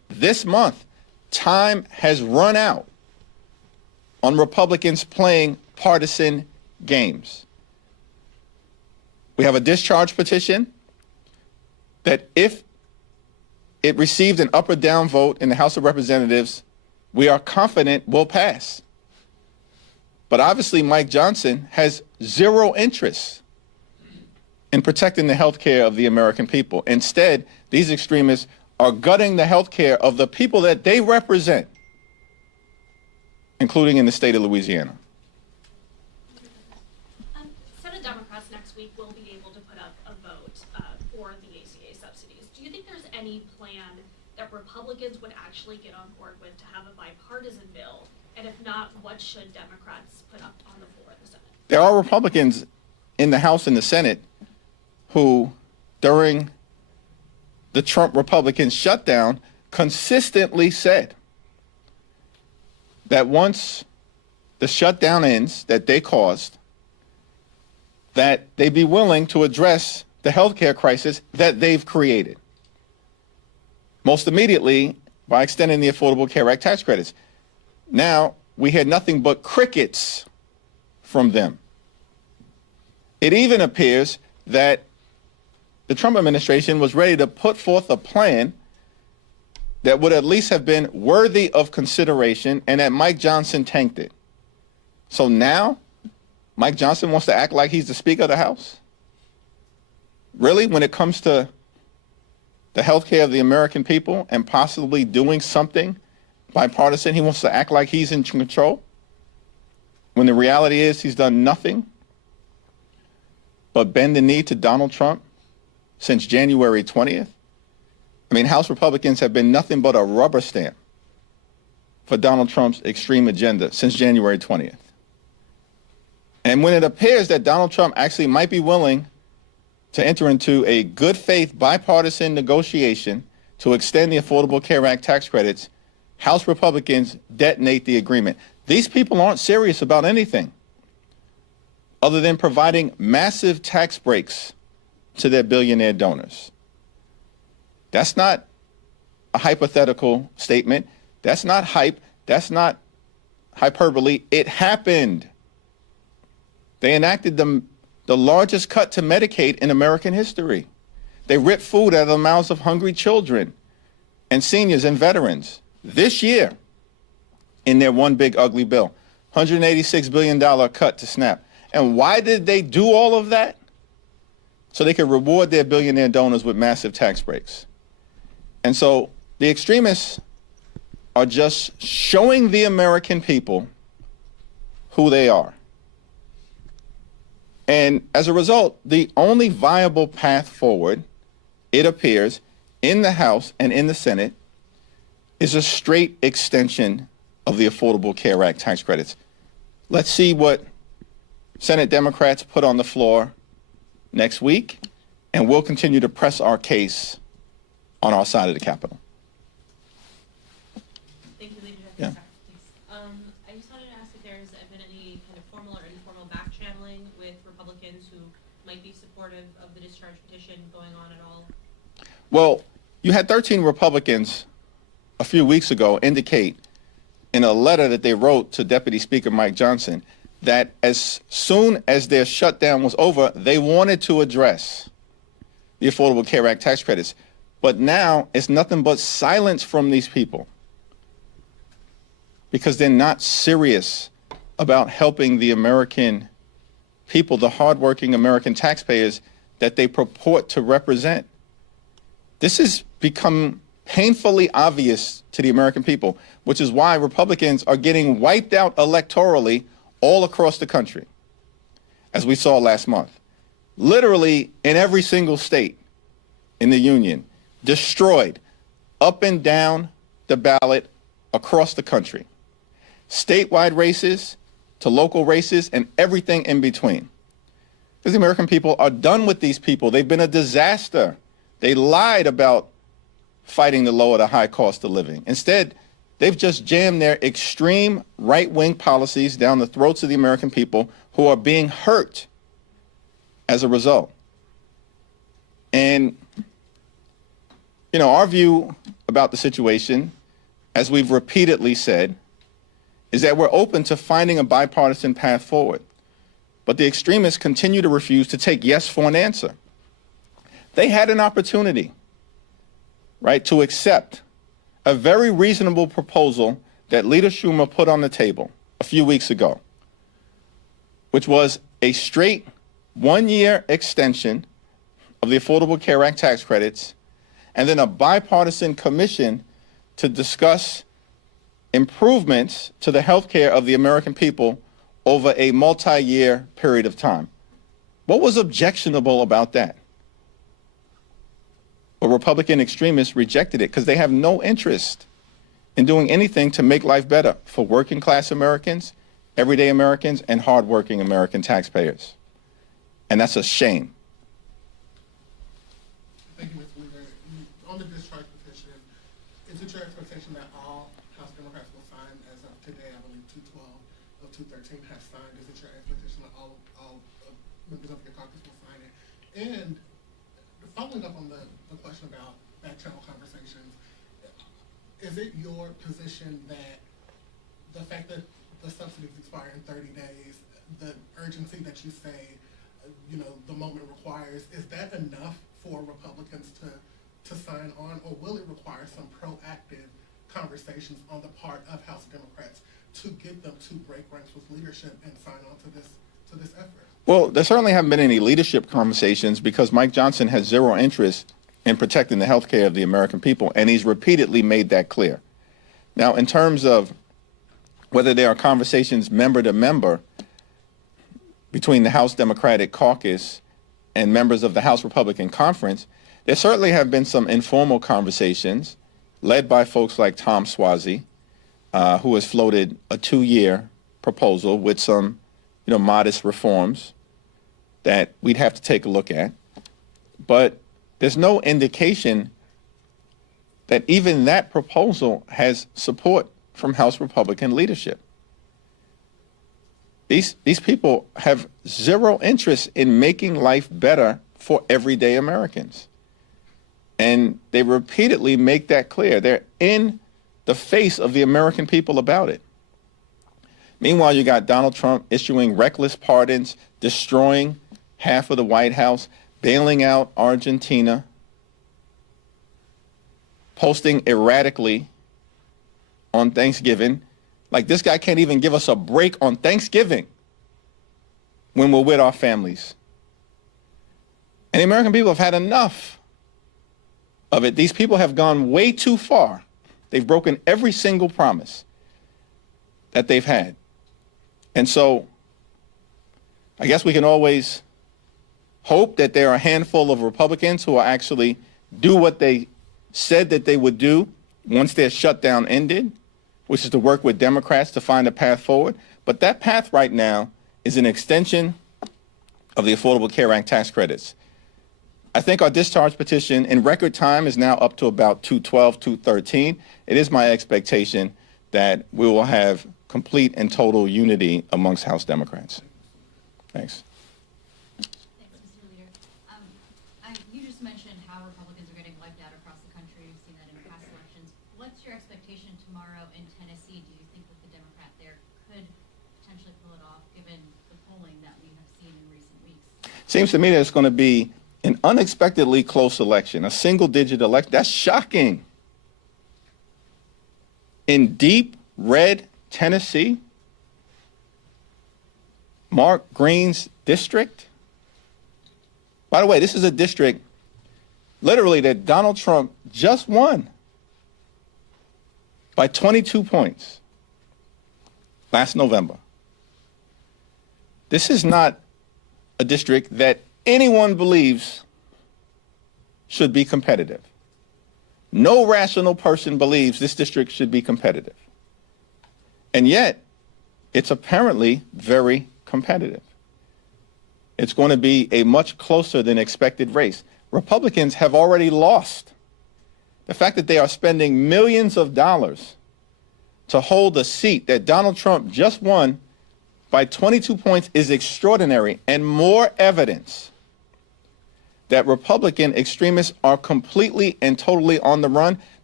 this month, time has run out on Republicans playing partisan games. We have a discharge petition that if it received an up or down vote in the House of Representatives, we are confident will pass. But obviously Mike Johnson has zero interest in protecting the health care of the American people. Instead, these extremists are gutting the health care of the people that they represent, including in the state of Louisiana. Senate Democrats next week will be able to put up a vote for the ACA subsidies. Do you think there's any plan that Republicans would actually get on board with to have a bipartisan bill? And if not, what should Democrats put up on the floor of the Senate? There are Republicans in the House and the Senate who, during the Trump Republican shutdown, consistently said that once the shutdown ends that they caused, that they'd be willing to address the healthcare crisis that they've created. Most immediately by extending the Affordable Care Act tax credits. Now, we had nothing but crickets from them. It even appears that the Trump administration was ready to put forth a plan that would at least have been worthy of consideration, and that Mike Johnson tanked it. So now, Mike Johnson wants to act like he's the Speaker of the House? Really, when it comes to the health care of the American people and possibly doing something bipartisan, he wants to act like he's in control, when the reality is he's done nothing but bend the knee to Donald Trump since January 20th. I mean, House Republicans have been nothing but a rubber stamp for Donald Trump's extreme agenda since January 20th. And when it appears that Donald Trump actually might be willing to enter into a good faith bipartisan negotiation to extend the Affordable Care Act tax credits, House Republicans detonate the agreement. These people aren't serious about anything other than providing massive tax breaks to their billionaire donors. That's not a hypothetical statement. That's not hype. That's not hyperbole. It happened. They enacted the largest cut to Medicaid in American history. They ripped food out of the mouths of hungry children and seniors and veterans this year in their one big ugly bill. $186 billion cut to SNAP. And why did they do all of that? So they could reward their billionaire donors with massive tax breaks. And so the extremists are just showing the American people who they are. And as a result, the only viable path forward, it appears, in the House and in the Senate, is a straight extension of the Affordable Care Act tax credits. Let's see what Senate Democrats put on the floor next week, and we'll continue to press our case on our side of the Capitol. Thank you, Leader Yeah. Jeffries. I just wanted to ask if there's been any kind of formal or informal back channeling with Republicans who might be supportive of the discharge petition going on at all. Well, you had 13 Republicans a few weeks ago indicate in a letter that they wrote to Deputy Speaker Mike Johnson that as soon as their shutdown was over, they wanted to address the Affordable Care Act tax credits. But now it's nothing but silence from these people because they're not serious about helping the American people, the hardworking American taxpayers that they purport to represent. This has become painfully obvious to the American people, which is why Republicans are getting wiped out electorally all across the country, as we saw last month. Literally in every single state in the union, destroyed up and down the ballot across the country. Statewide races to local races and everything in between. Because the American people are done with these people. They've been a disaster. They lied about fighting the low or the high cost of living. Instead, they've just jammed their extreme right-wing policies down the throats of the American people who are being hurt as a result. And, you know, our view about the situation, as we've repeatedly said, is that we're open to finding a bipartisan path forward. But the extremists continue to refuse to take yes for an answer. They had an opportunity, right, to accept a very reasonable proposal that Leader Schumer put on the table a few weeks ago, which was a straight one-year extension of the Affordable Care Act tax credits, and then a bipartisan commission to discuss improvements to the health care of the American people over a multi-year period of time. What was objectionable about that? Well, Republican extremists rejected it because they have no interest in doing anything to make life better for working class Americans, everyday Americans, and hardworking American taxpayers. And that's a shame. Thank you, Mr. Leader. On the discharge petition, is it your expectation that all House Democrats will sign as of today? I believe 212 of 213 have signed. Is it your expectation that all members of your caucus will sign it? And following up on the question about back channel conversations, is it your position that the fact that the subsidies expire in 30 days, the urgency that you say, the moment requires, is that enough for Republicans to sign on, or will it require some proactive conversations on the part of House Democrats to get them to break ranks with leadership and sign on to this effort? Well, there certainly haven't been any leadership conversations because Mike Johnson has zero interest in protecting the health care of the American people, and he's repeatedly made that clear. Now, in terms of whether there are conversations member to member between the House Democratic Caucus and members of the House Republican Conference, there certainly have been some informal conversations led by folks like Tom Suozzi, who has floated a 2-year proposal with some modest reforms that we'd have to take a look at. But there's no indication that even that proposal has support from House Republican leadership. These people have zero interest in making life better for everyday Americans. And they repeatedly make that clear. They're in the face of the American people about it. Meanwhile, you got Donald Trump issuing reckless pardons, destroying half of the White House, bailing out Argentina, posting erratically on Thanksgiving. Like, this guy can't even give us a break on Thanksgiving when we're with our families. And the American people have had enough of it. These people have gone way too far. They've broken every single promise that they've had. And so I guess we can always hope that there are a handful of Republicans who will actually do what they said that they would do once their shutdown ended, which is to work with Democrats to find a path forward. But that path right now is an extension of the Affordable Care Act tax credits. I think our discharge petition in record time is now up to about 212, 213. It is my expectation that we will have complete and total unity amongst House Democrats. Thanks. Thanks, Mr. Leader. You just mentioned how Republicans are getting wiped out across the country. We've seen that in past elections. What's your expectation tomorrow in Tennessee? Do you think that the Democrat there could potentially pull it off, given the polling that we have seen in recent weeks? Seems to me that it's going to be an unexpectedly close election, a single-digit election. That's shocking. In deep red Tennessee, Mark Green's district. By the way, this is a district literally that Donald Trump just won by 22 points last November. This is not a district that anyone believes should be competitive. No rational person believes this district should be competitive. And yet, it's apparently very competitive. It's going to be a much closer than expected race. Republicans have already lost. The fact that they are spending millions of dollars to hold a seat that Donald Trump just won by 22 points is extraordinary, and more evidence that Republican extremists are completely and totally on the run,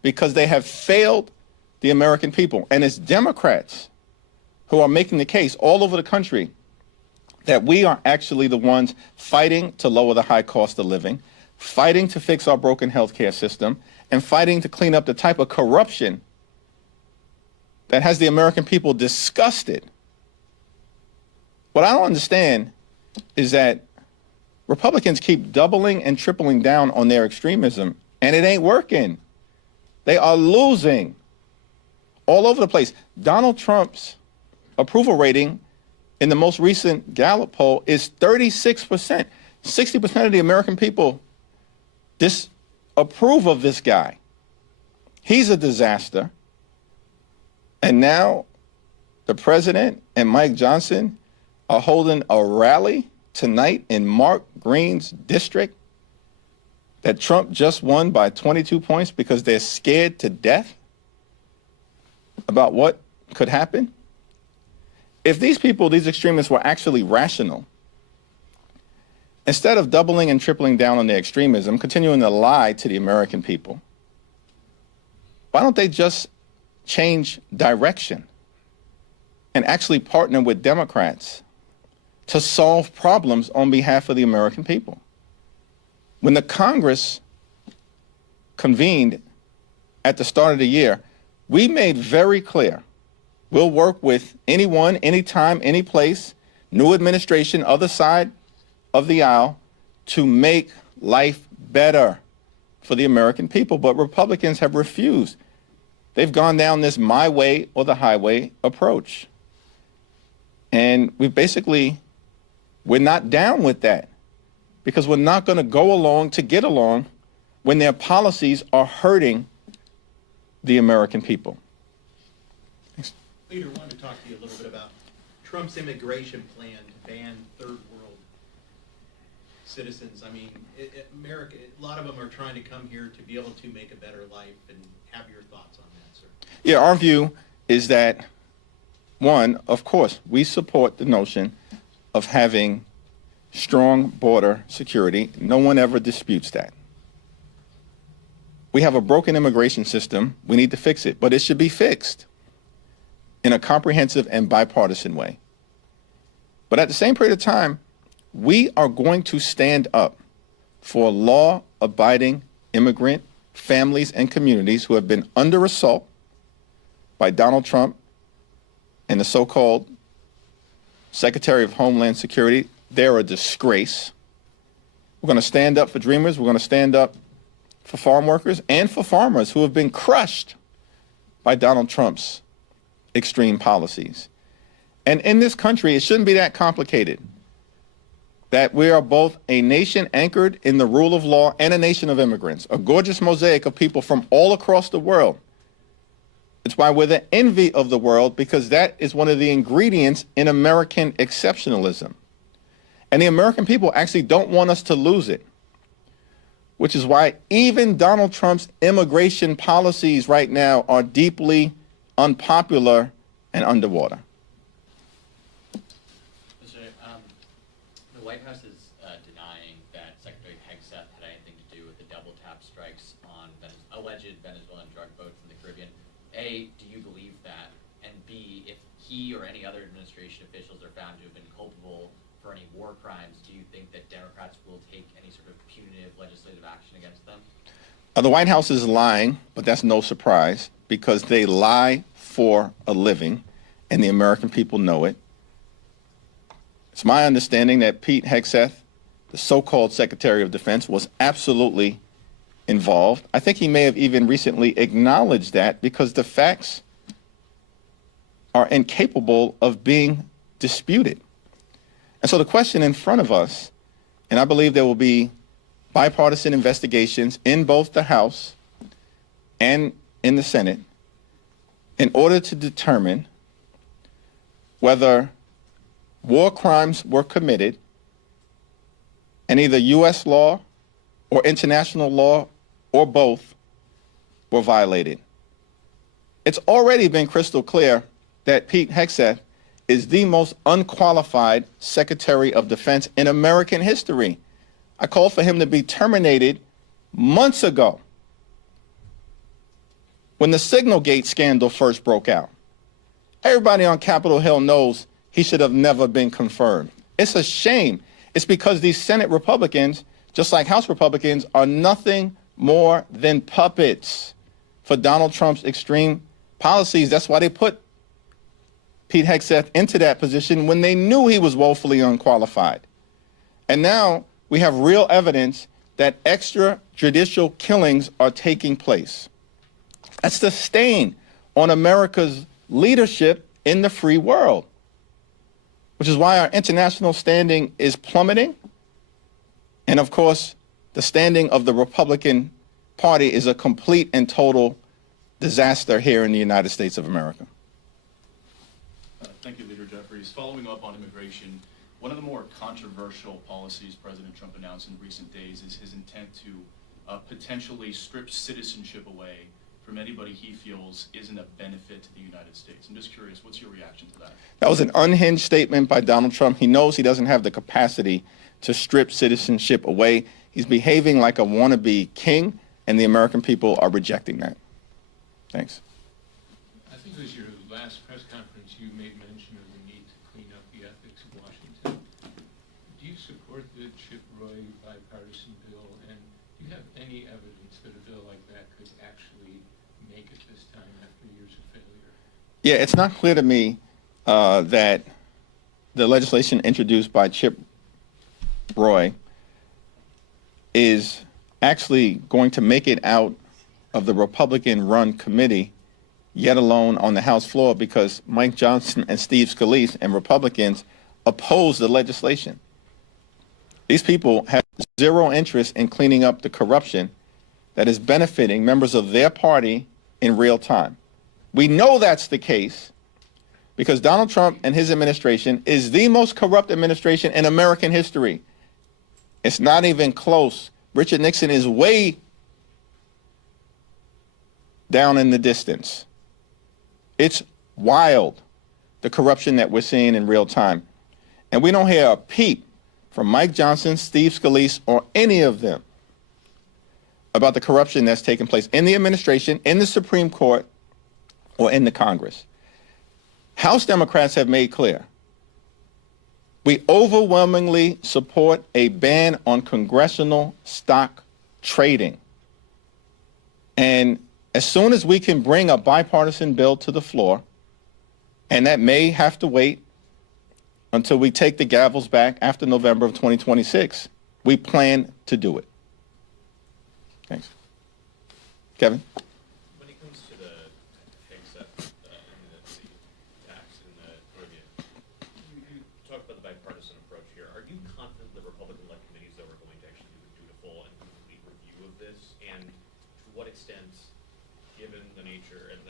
because they have failed the American people. And it's Democrats who are making the case all over the country that we are actually the ones fighting to lower the high cost of living, fighting to fix our broken healthcare system, and fighting to clean up the type of corruption that has the American people disgusted. What I don't understand is that Republicans keep doubling and tripling down on their extremism, and it ain't working. They are losing all over the place. Donald Trump's approval rating in the most recent Gallup poll is 36%. 60% of the American people disapprove of this guy. He's a disaster. And now the president and Mike Johnson are holding a rally tonight in Mark Green's district that Trump just won by 22 points because they're scared to death about what could happen. If these people, these extremists, were actually rational, instead of doubling and tripling down on their extremism, continuing to lie to the American people, why don't they just change direction and actually partner with Democrats to solve problems on behalf of the American people? When the Congress convened at the start of the year, we made very clear we'll work with anyone, anytime, any place, new administration, other side of the aisle, to make life better for the American people. But Republicans have refused. They've gone down this my way or the highway approach. And we're not down with that, because we're not going to go along to get along when their policies are hurting the American people. Thanks. Leader, I wanted to talk to you a little bit about Trump's immigration plan to ban third world citizens. I mean, America, a lot of them are trying to come here to be able to make a better life, and have your thoughts on that, sir. Yeah, our view is that, one, of course, we support the notion of having strong border security. No one ever disputes that. We have a broken immigration system. We need to fix it, but it should be fixed in a comprehensive and bipartisan way. But at the same period of time, we are going to stand up for law-abiding immigrant families and communities who have been under assault by Donald Trump and the so-called Secretary of Homeland Security. They're a disgrace. We're going to stand up for dreamers. We're going to stand up for farm workers and for farmers who have been crushed by Donald Trump's extreme policies. And in this country, it shouldn't be that complicated, that we are both a nation anchored in the rule of law and a nation of immigrants, a gorgeous mosaic of people from all across the world. It's why we're the envy of the world, because that is one of the ingredients in American exceptionalism. And the American people actually don't want us to lose it, which is why even Donald Trump's immigration policies right now are deeply unpopular and underwater. The White House is denying that Secretary Hegseth had anything to do with the double tap strikes on alleged Venezuelan drug boats in the Caribbean. A, do you believe that? And B, if he or any other administration officials are found to have been culpable for any war crimes, do you think that Democrats will take any sort of punitive legislative action against them? The White House is lying, but that's no surprise, because they lie for a living, and the American people know it. It's my understanding that Pete Hegseth, the so-called Secretary of Defense, was absolutely involved. I think he may have even recently acknowledged that, because the facts are incapable of being disputed. And so the question in front of us, and I believe there will be bipartisan investigations in both the House and in the Senate, in order to determine whether war crimes were committed and either U.S. law or international law or both were violated. It's already been crystal clear that Pete Hegseth is the most unqualified Secretary of Defense in American history. I called for him to be terminated months ago. when the Signalgate scandal first broke out. Everybody on Capitol Hill knows he should have never been confirmed. It's a shame. It's because these Senate Republicans, just like House Republicans, are nothing more than puppets for Donald Trump's extreme policies. That's why they put Pete Hegseth into that position when they knew he was woefully unqualified. And now we have real evidence that extrajudicial killings are taking place. That's the stain on America's leadership in the free world, which is why our international standing is plummeting. And of course, the standing of the Republican Party is a complete and total disaster here in the United States of America. Thank you, Leader Jeffries. Following up on immigration, one of the more controversial policies President Trump announced in recent days is his intent to potentially strip citizenship away from anybody he feels isn't a benefit to the United States. I'm just curious, what's your reaction to that? That was an unhinged statement by Donald Trump. He knows he doesn't have the capacity to strip citizenship away. He's behaving like a wannabe king, and the American people are rejecting that. Thanks. I think it was your last press conference you made mention of the need to clean up the ethics of Washington. Do you support the Chip Roy bipartisan bill, and do you have any evidence that a bill like that could actually make it this time after years of failure? Yeah, it's not clear to me that the legislation introduced by Chip Roy is actually going to make it out of the Republican-run committee, yet alone on the House floor, because Mike Johnson and Steve Scalise and Republicans oppose the legislation. These people have zero interest in cleaning up the corruption that is benefiting members of their party in real time. We know that's the case because Donald Trump and his administration is the most corrupt administration in American history. It's not even close. Richard Nixon is way down in the distance. It's wild, the corruption that we're seeing in real time. And we don't hear a peep from Mike Johnson, Steve Scalise, or any of them about the corruption that's taking place in the administration, in the Supreme Court, or in the Congress. House Democrats have made clear we overwhelmingly support a ban on congressional stock trading. And as soon as we can bring a bipartisan bill to the floor, and that may have to wait until we take the gavels back after November of 2026, we plan to do it. Thanks. Kevin? When it comes to the Hegseth and the tax in the Caribbean, you talked about the bipartisan approach here. Are you confident the Republican-led committees, though, are going to actually do a dutiful and complete review of this? And to what extent, given the nature and